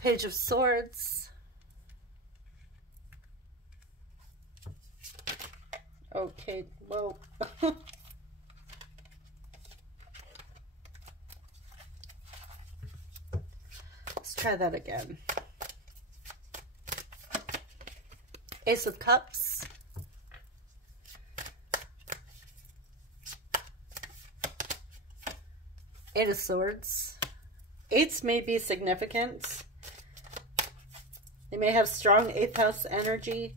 Page of Swords. Okay, whoa. Try that again. Ace of Cups. Eight of Swords. Eights may be significant. They may have strong 8th house energy.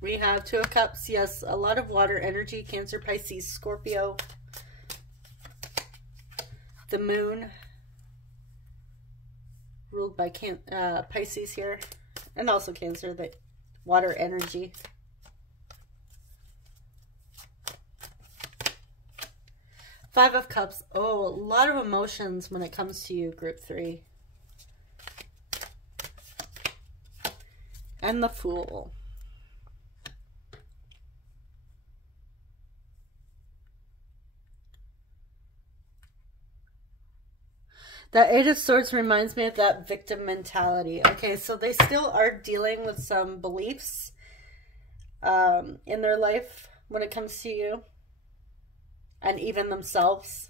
We have 2 of Cups. Yes, a lot of water energy. Cancer, Pisces, Scorpio. The moon, ruled by Pisces here, and also Cancer, the water energy. Five of Cups. Oh, a lot of emotions when it comes to you, group 3. And the Fool. That 8 of Swords reminds me of that victim mentality. Okay, so they still are dealing with some beliefs in their life when it comes to you. And even themselves.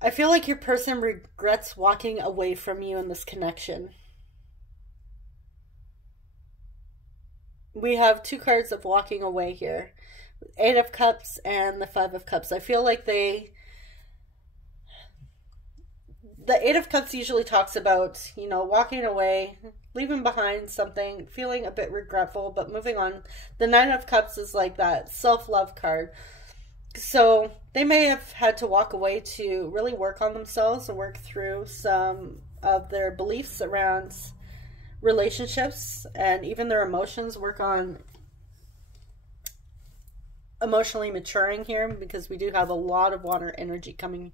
I feel like your person regrets walking away from you in this connection. We have 2 cards of walking away here. 8 of Cups and the 5 of Cups. I feel like the 8 of Cups usually talks about, you know, walking away, leaving behind something, feeling a bit regretful, but moving on. The 9 of Cups is like that self-love card. So they may have had to walk away to really work on themselves and work through some of their beliefs around relationships and even their emotions, work on emotionally maturing here, because we do have a lot of water energy coming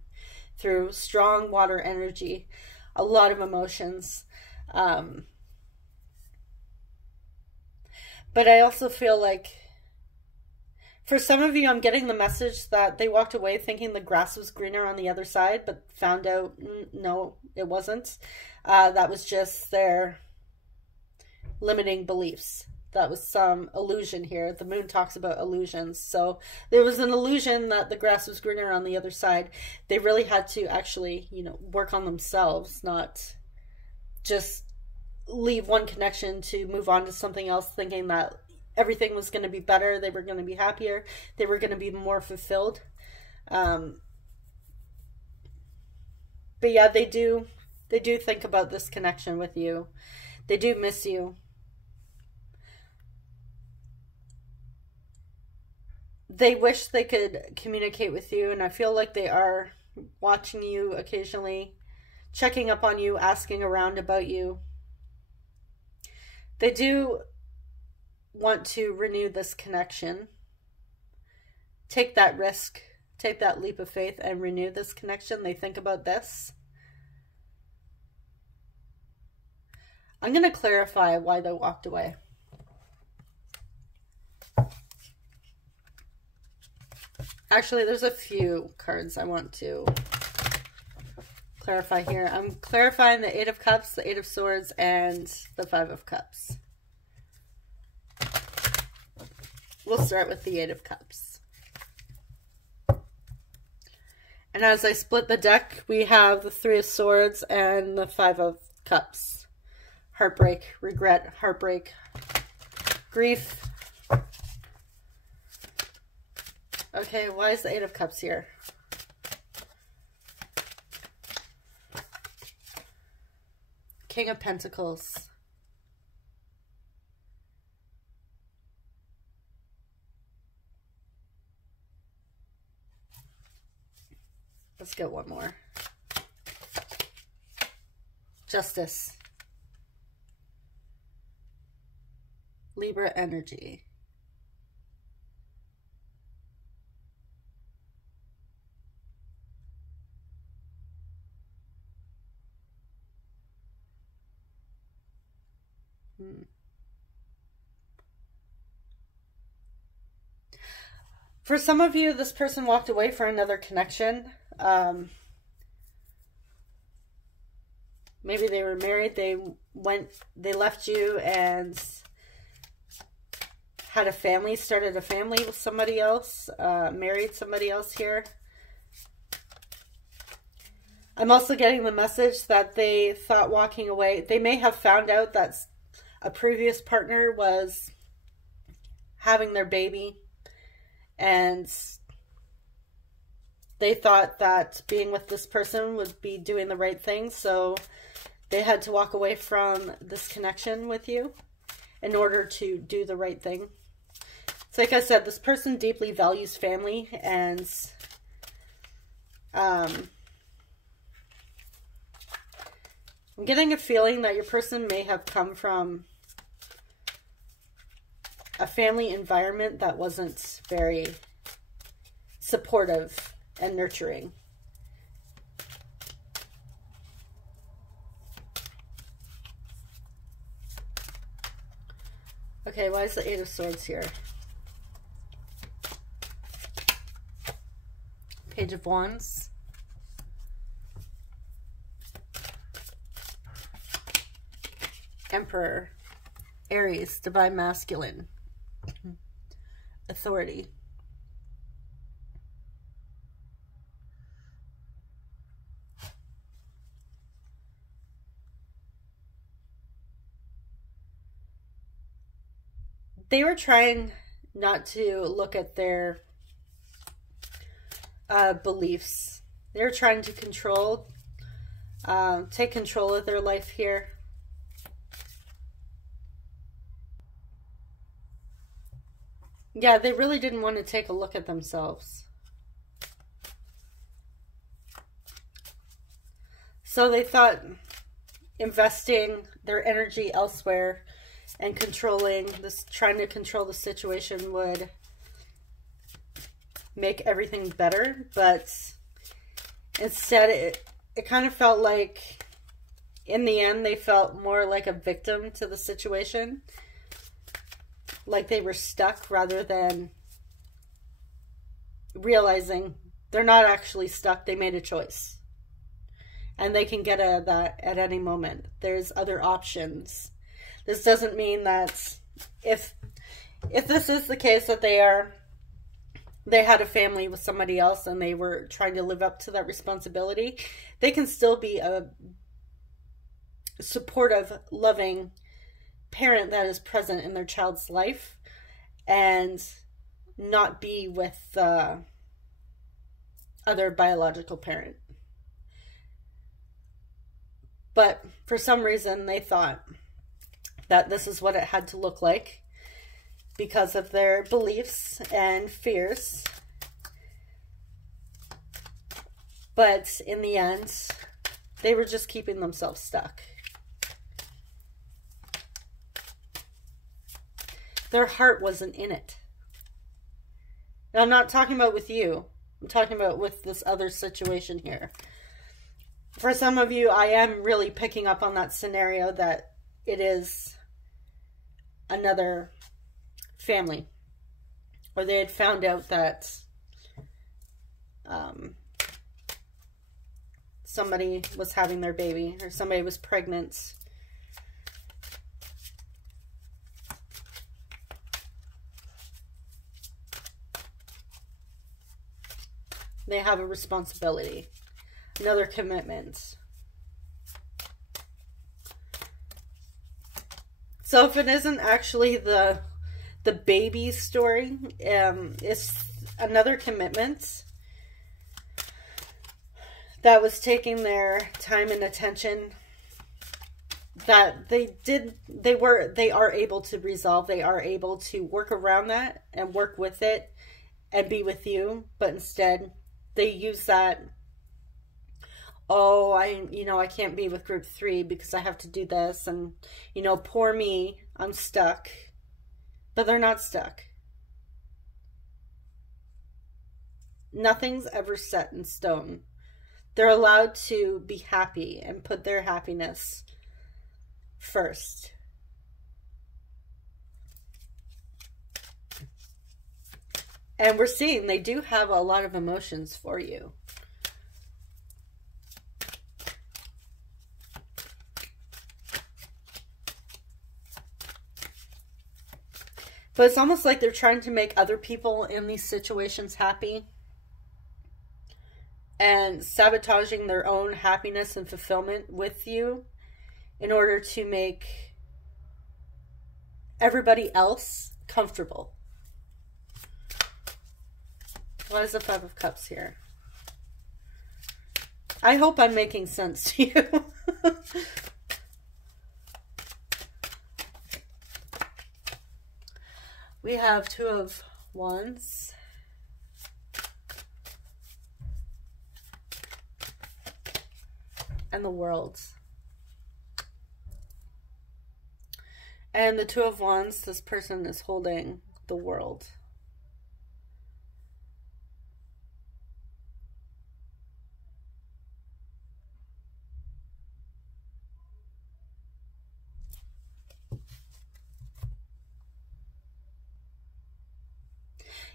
through, strong water energy, a lot of emotions. But I also feel like for some of you, I'm getting the message that they walked away thinking the grass was greener on the other side, but found out no, it wasn't. That was just their limiting beliefs that was some illusion here. The moon talks about illusions. So there was an illusion that the grass was greener on the other side. They really had to actually, you know, work on themselves, not just leave one connection to move on to something else thinking that everything was going to be better, they were going to be happier, they were going to be more fulfilled. But yeah, they do think about this connection with you. They do miss you. They wish they could communicate with you, and I feel like they are watching you occasionally, checking up on you, asking around about you. They do want to renew this connection. Take that risk, take that leap of faith and renew this connection. They think about this. I'm going to clarify why they walked away. Actually, there's a few cards I want to clarify here. I'm clarifying the Eight of Cups, the Eight of Swords, and the Five of Cups. We'll start with the Eight of Cups. And as I split the deck, we have the Three of Swords and the Five of Cups. Heartbreak, regret, heartbreak, grief. Okay, why is the Eight of Cups here? King of Pentacles. Let's get one more. Justice. Libra energy. For some of you, this person walked away for another connection. Maybe they were married, they left you and had a family, started a family with somebody else, married somebody else here. I'm also getting the message that they thought walking away, they may have found out that a previous partner was having their baby, and they thought that being with this person would be doing the right thing, so they had to walk away from this connection with you in order to do the right thing. So like I said, this person deeply values family, and I'm getting a feeling that your person may have come from a family environment that wasn't very supportive and nurturing. Okay, why is the Eight of Swords here? Page of Wands. Emperor. Aries, Divine Masculine. Authority. They were trying not to look at their beliefs. They were trying to control, take control of their life here. Yeah, they really didn't want to take a look at themselves. So they thought investing their energy elsewhere and controlling this, trying to control the situation would make everything better. But instead, it kind of felt like, in the end, they felt more like a victim to the situation. Like they were stuck rather than realizing they're not actually stuck. They made a choice. And they can get out of that at any moment. There's other options. This doesn't mean that if this is the case that they had a family with somebody else and they were trying to live up to that responsibility, they can still be a supportive, loving parent that is present in their child's life and not be with the other biological parent. But for some reason, they thought that this is what it had to look like because of their beliefs and fears. But in the end, they were just keeping themselves stuck. Their heart wasn't in it. Now, I'm not talking about with you. I'm talking about with this other situation here. For some of you, I am really picking up on that scenario that it is another family. Or they had found out that somebody was having their baby or somebody was pregnant. They have a responsibility, another commitment. So if it isn't actually the baby story, it's another commitment that was taking their time and attention that they are able to resolve. They are able to work around that and work with it and be with you, but instead they use that, oh, I can't be with group 3 because I have to do this, and poor me, I'm stuck. But they're not stuck. Nothing's ever set in stone. They're allowed to be happy and put their happiness first. And we're seeing they do have a lot of emotions for you. But it's almost like they're trying to make other people in these situations happy and sabotaging their own happiness and fulfillment with you in order to make everybody else comfortable. Why is the 5 of Cups here? I hope I'm making sense to you. We have 2 of Wands. And the World. And the 2 of Wands, this person is holding the World.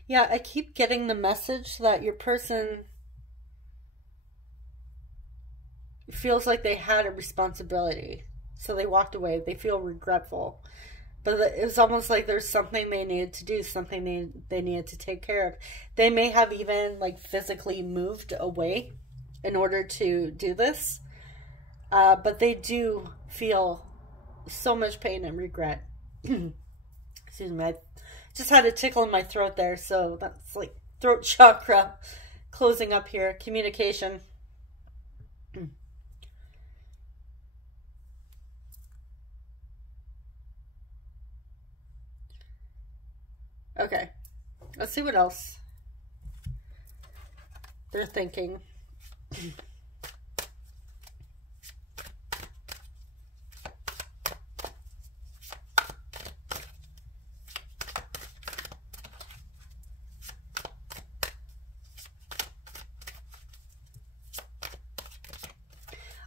Yeah, I keep getting the message that your person feels like they had a responsibility. So they walked away. They feel regretful. But it was almost like there's something they needed to do, something they needed to take care of. They may have even physically moved away in order to do this. But they do feel so much pain and regret. Excuse me, I just had a tickle in my throat there, so that's like throat chakra closing up here. Communication. Okay, let's see what else they're thinking.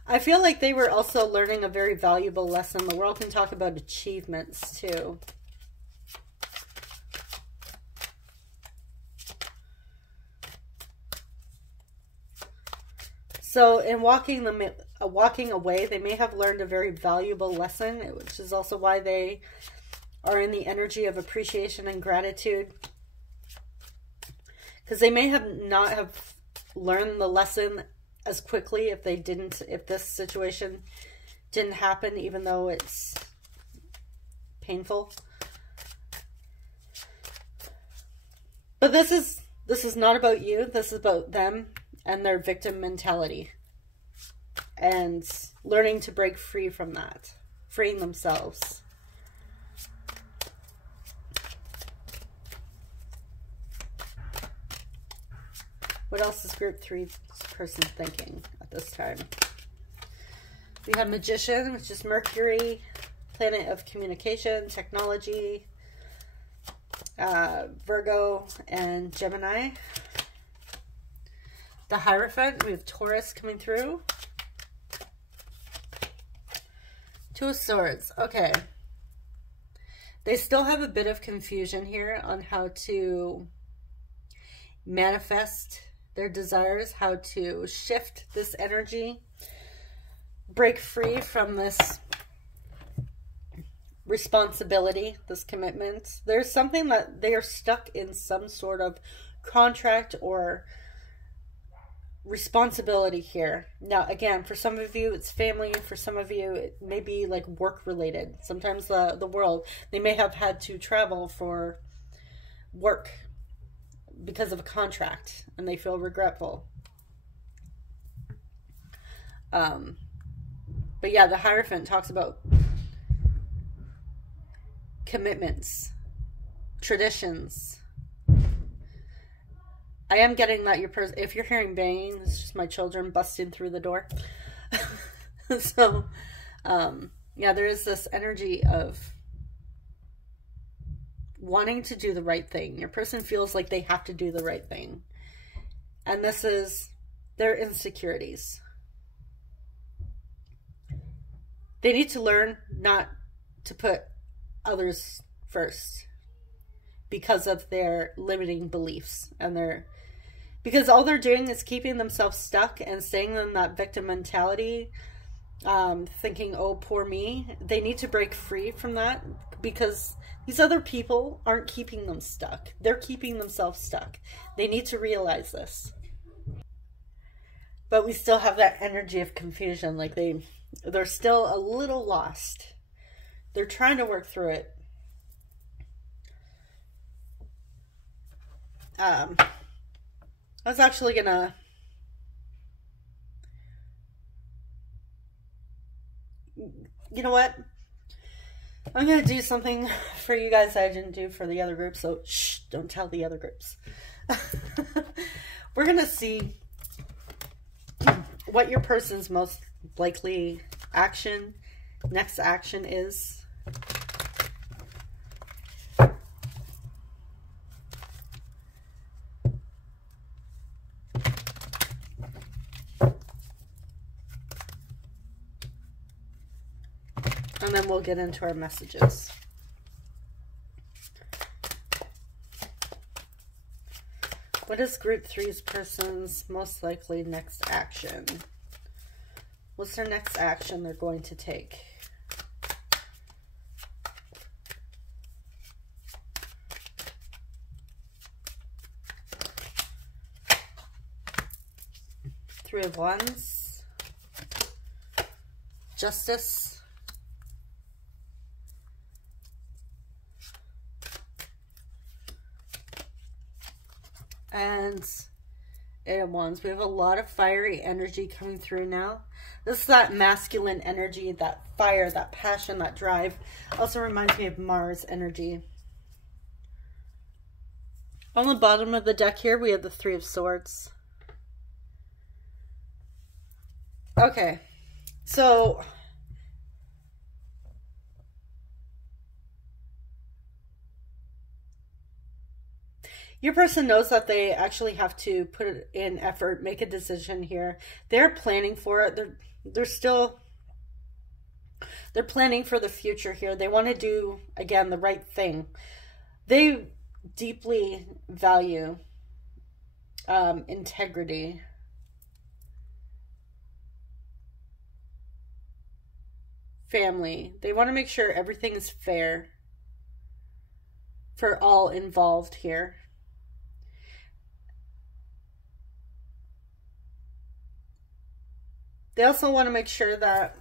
I feel like they were also learning a very valuable lesson. The World can talk about achievements too. So in walking away, they may have learned a very valuable lesson, which is also why they are in the energy of appreciation and gratitude. Because they may not have learned the lesson as quickly if this situation didn't happen, even though it's painful. But this is not about you. This is about them and their victim mentality. And learning to break free from that. Freeing themselves. What else is group 3's person thinking at this time? We have Magician, which is Mercury, planet of communication, technology, Virgo, and Gemini. The Hierophant, we have Taurus coming through. Two of Swords. Okay. They still have a bit of confusion here on how to manifest their desires, how to shift this energy, break free from this responsibility, this commitment. There's something that they are stuck in, some sort of contract or responsibility here. Now, again, for some of you, it's family. For some of you, it may be like work related. Sometimes the world, they may have had to travel for work because of a contract and they feel regretful. But yeah, the Hierophant talks about commitments, traditions. I am getting that if you're hearing banging, it's just my children busting through the door. So, yeah, there is this energy of wanting to do the right thing. Your person feels like they have to do the right thing. And this is their insecurities. They need to learn not to put others first because of their limiting beliefs and because all they're doing is keeping themselves stuck and staying in that victim mentality, thinking, oh, poor me. They need to break free from that because these other people aren't keeping them stuck. They're keeping themselves stuck. They need to realize this. But we still have that energy of confusion. Like they're still a little lost. They're trying to work through it. I was actually gonna you know what? I'm gonna do something for you guys that I didn't do for the other groups, so shh, don't tell the other groups. We're gonna see what your person's most likely next action is. And then we'll get into our messages. What is group 3's person's most likely next action? What's their next action they're going to take? Three of Wands. Justice. And Eight of Wands. We have a lot of fiery energy coming through now. This is that masculine energy, that fire, that passion, that drive. Also reminds me of Mars energy. On the bottom of the deck here, we have the Three of Swords. Okay, so your person knows that they actually have to put in effort, make a decision here. They're planning for it. They're planning for the future here. They want to do, again, the right thing. They deeply value integrity. Family. They want to make sure everything is fair. for all involved here. They also want to make sure that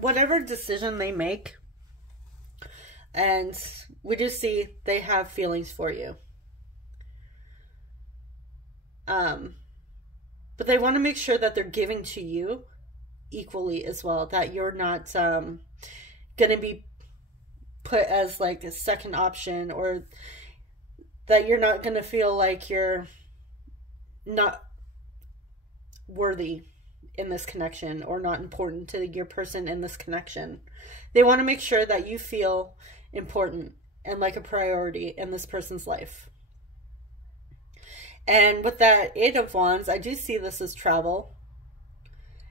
whatever decision they make, and we do see they have feelings for you. But they want to make sure that they're giving to you equally as well, that you're not going to be put as like a second option, or that you're not going to feel like you're not worthy in this connection or not important to your person in this connection. They want to make sure that you feel important and like a priority in this person's life. And with that 8 of Wands, I do see this as travel.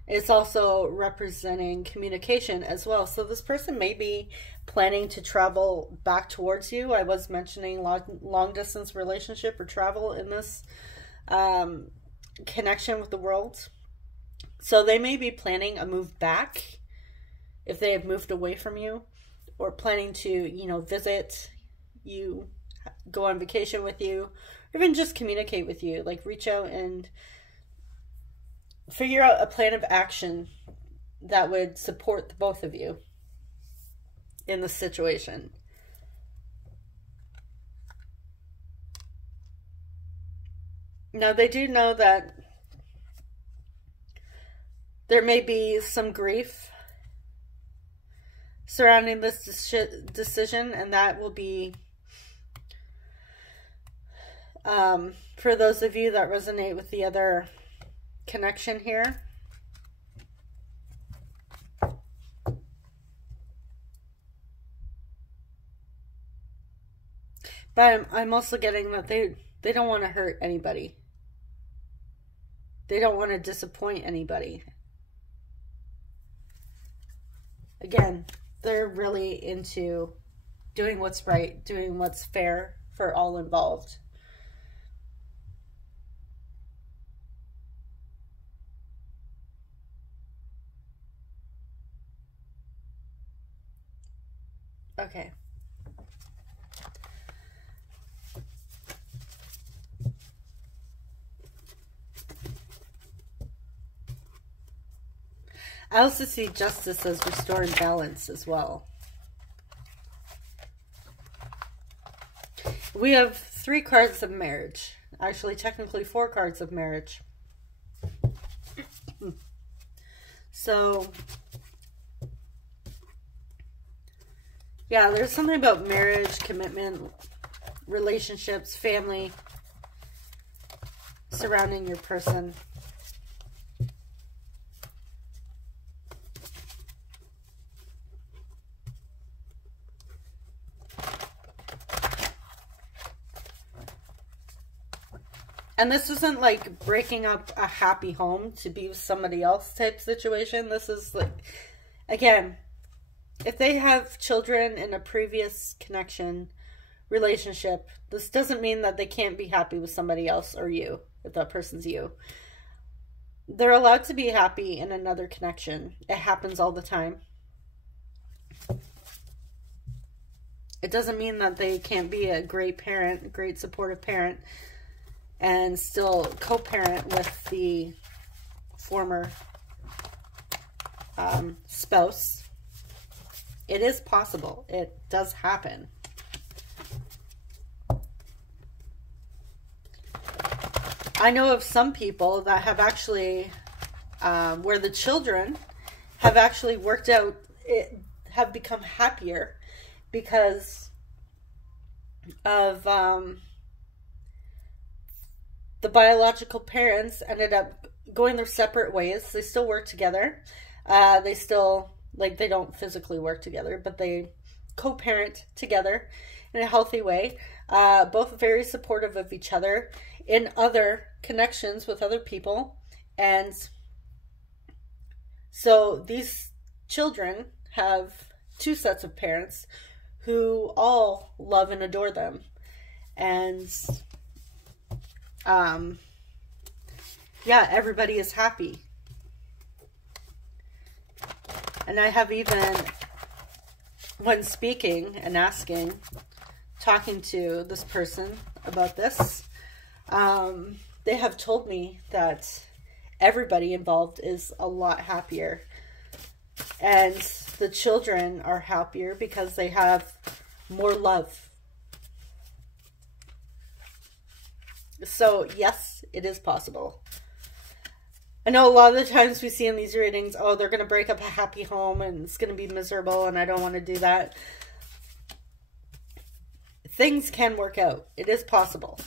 It's also representing communication as well. So this person may be planning to travel back towards you. I was mentioning long distance relationship or travel in this connection with the world. So they may be planning a move back if they have moved away from you, or planning to, you know, visit you, go on vacation with you, or even just communicate with you, like reach out and figure out a plan of action that would support the both of you in this situation. Now, they do know that there may be some grief surrounding this decision, and that will be for those of you that resonate with the other connection here. But I'm also getting that they don't want to hurt anybody. They don't want to disappoint anybody. Again, they're really into doing what's right, doing what's fair for all involved. Okay. I also see justice as restoring balance as well. We have 3 cards of marriage. Actually, technically 4 cards of marriage. So, yeah, there's something about marriage, commitment, relationships, family surrounding your person. And this isn't like breaking up a happy home to be with somebody else type situation. This is like, again, if they have children in a previous connection, relationship, this doesn't mean that they can't be happy with somebody else or you, if that person's you. They're allowed to be happy in another connection. It happens all the time. It doesn't mean that they can't be a great parent, a great supportive parent, and still co-parent with the former spouse. It is possible. It does happen. I know of some people that have actually, where the children have actually worked out, have become happier because of the biological parents ended up going their separate ways. They still work together. They still, like, they don't physically work together, but they co-parent together in a healthy way. Both very supportive of each other in other connections with other people. And so these children have 2 sets of parents who all love and adore them. And yeah, everybody is happy. And I have even, when speaking and asking talking to this person about this, they have told me that everybody involved is a lot happier. And the children are happier because they have more love. So, yes, it is possible. I know a lot of the times we see in these readings, oh, they're going to break up a happy home and it's going to be miserable and I don't want to do that. Things can work out. It is possible.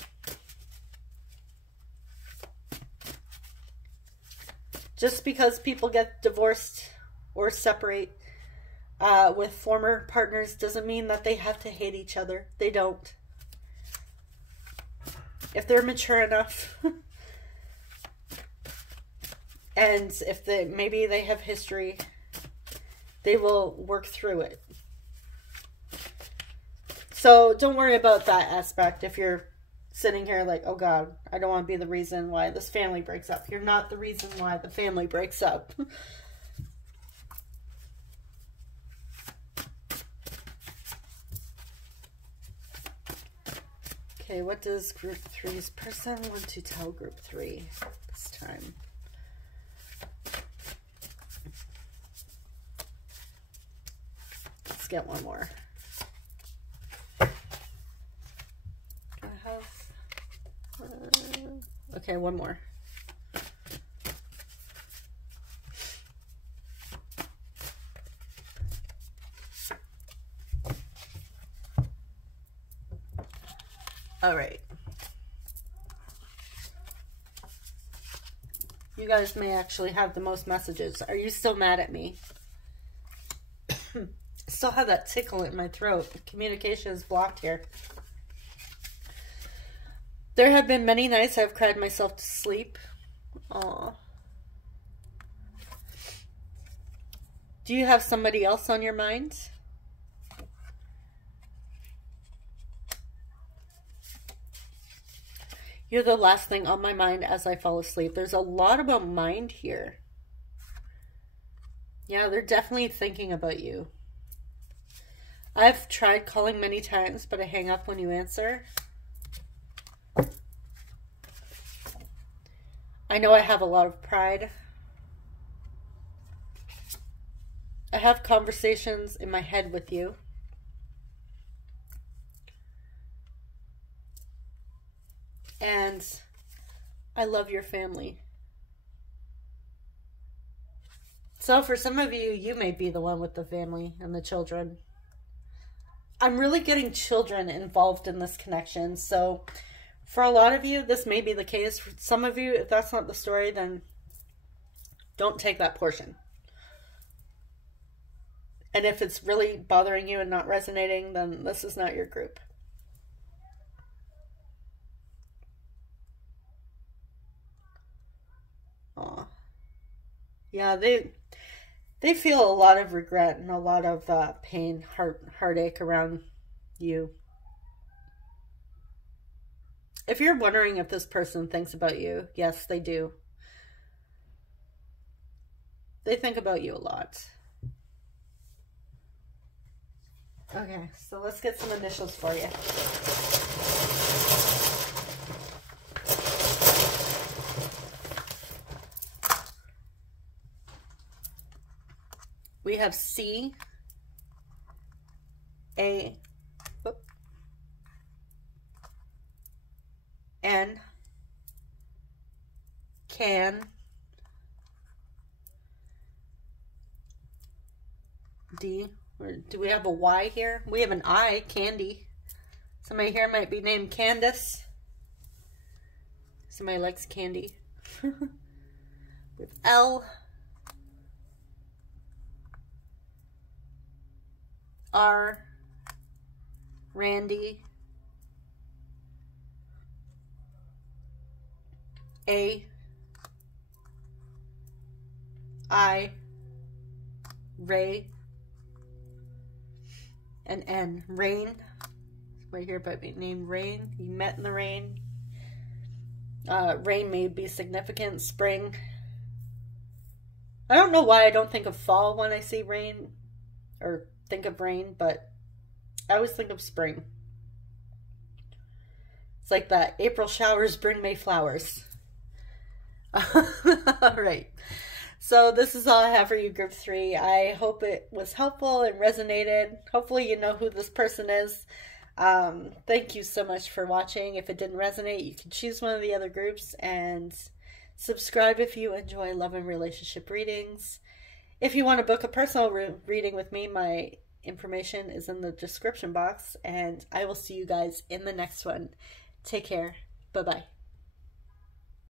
Just because people get divorced or separate with former partners doesn't mean that they have to hate each other. They don't. If they're mature enough and if maybe they have history, they will work through it. So don't worry about that aspect if you're sitting here like, oh God, I don't want to be the reason why this family breaks up. You're not the reason why the family breaks up. Okay, what does group 3's person want to tell group 3 this time? Let's get one more. Okay, one more. All right. You guys may actually have the most messages. Are you still mad at me? Still have that tickle in my throat. Communication is blocked here. There have been many nights I've cried myself to sleep. Aw. Do you have somebody else on your mind? You're the last thing on my mind as I fall asleep. There's a lot about mind here. Yeah, they're definitely thinking about you. I've tried calling many times, but I hang up when you answer. I know I have a lot of pride. I have conversations in my head with you. And I love your family. So for some of you, you may be the one with the family and the children. I'm really getting children involved in this connection. So for a lot of you, this may be the case. For some of you, if that's not the story, then don't take that portion. And if it's really bothering you and not resonating, then this is not your group. Aw. Yeah, they feel a lot of regret and a lot of pain, heartache around you. If you're wondering if this person thinks about you, yes, they do. They think about you a lot. Okay, so let's get some initials for you. We have C, A, N, can, D, or do we have a Y here? We have an I, Candy. Somebody here might be named Candace. Somebody likes candy. With L, R, Randy, A, I, Ray, and N, Rain. Right here, but named Rain. You met in the rain. Rain may be significant. Spring. I don't know why I don't think of fall when I see rain or think of rain, but I always think of spring. It's like that April showers bring May flowers. All right. So this is all I have for you, Group 3. I hope it was helpful and resonated. Hopefully you know who this person is. Thank you so much for watching. If it didn't resonate, you can choose one of the other groups and subscribe if you enjoy love and relationship readings. If you want to book a personal reading with me, my information is in the description box, and I will see you guys in the next one. Take care. Bye-bye.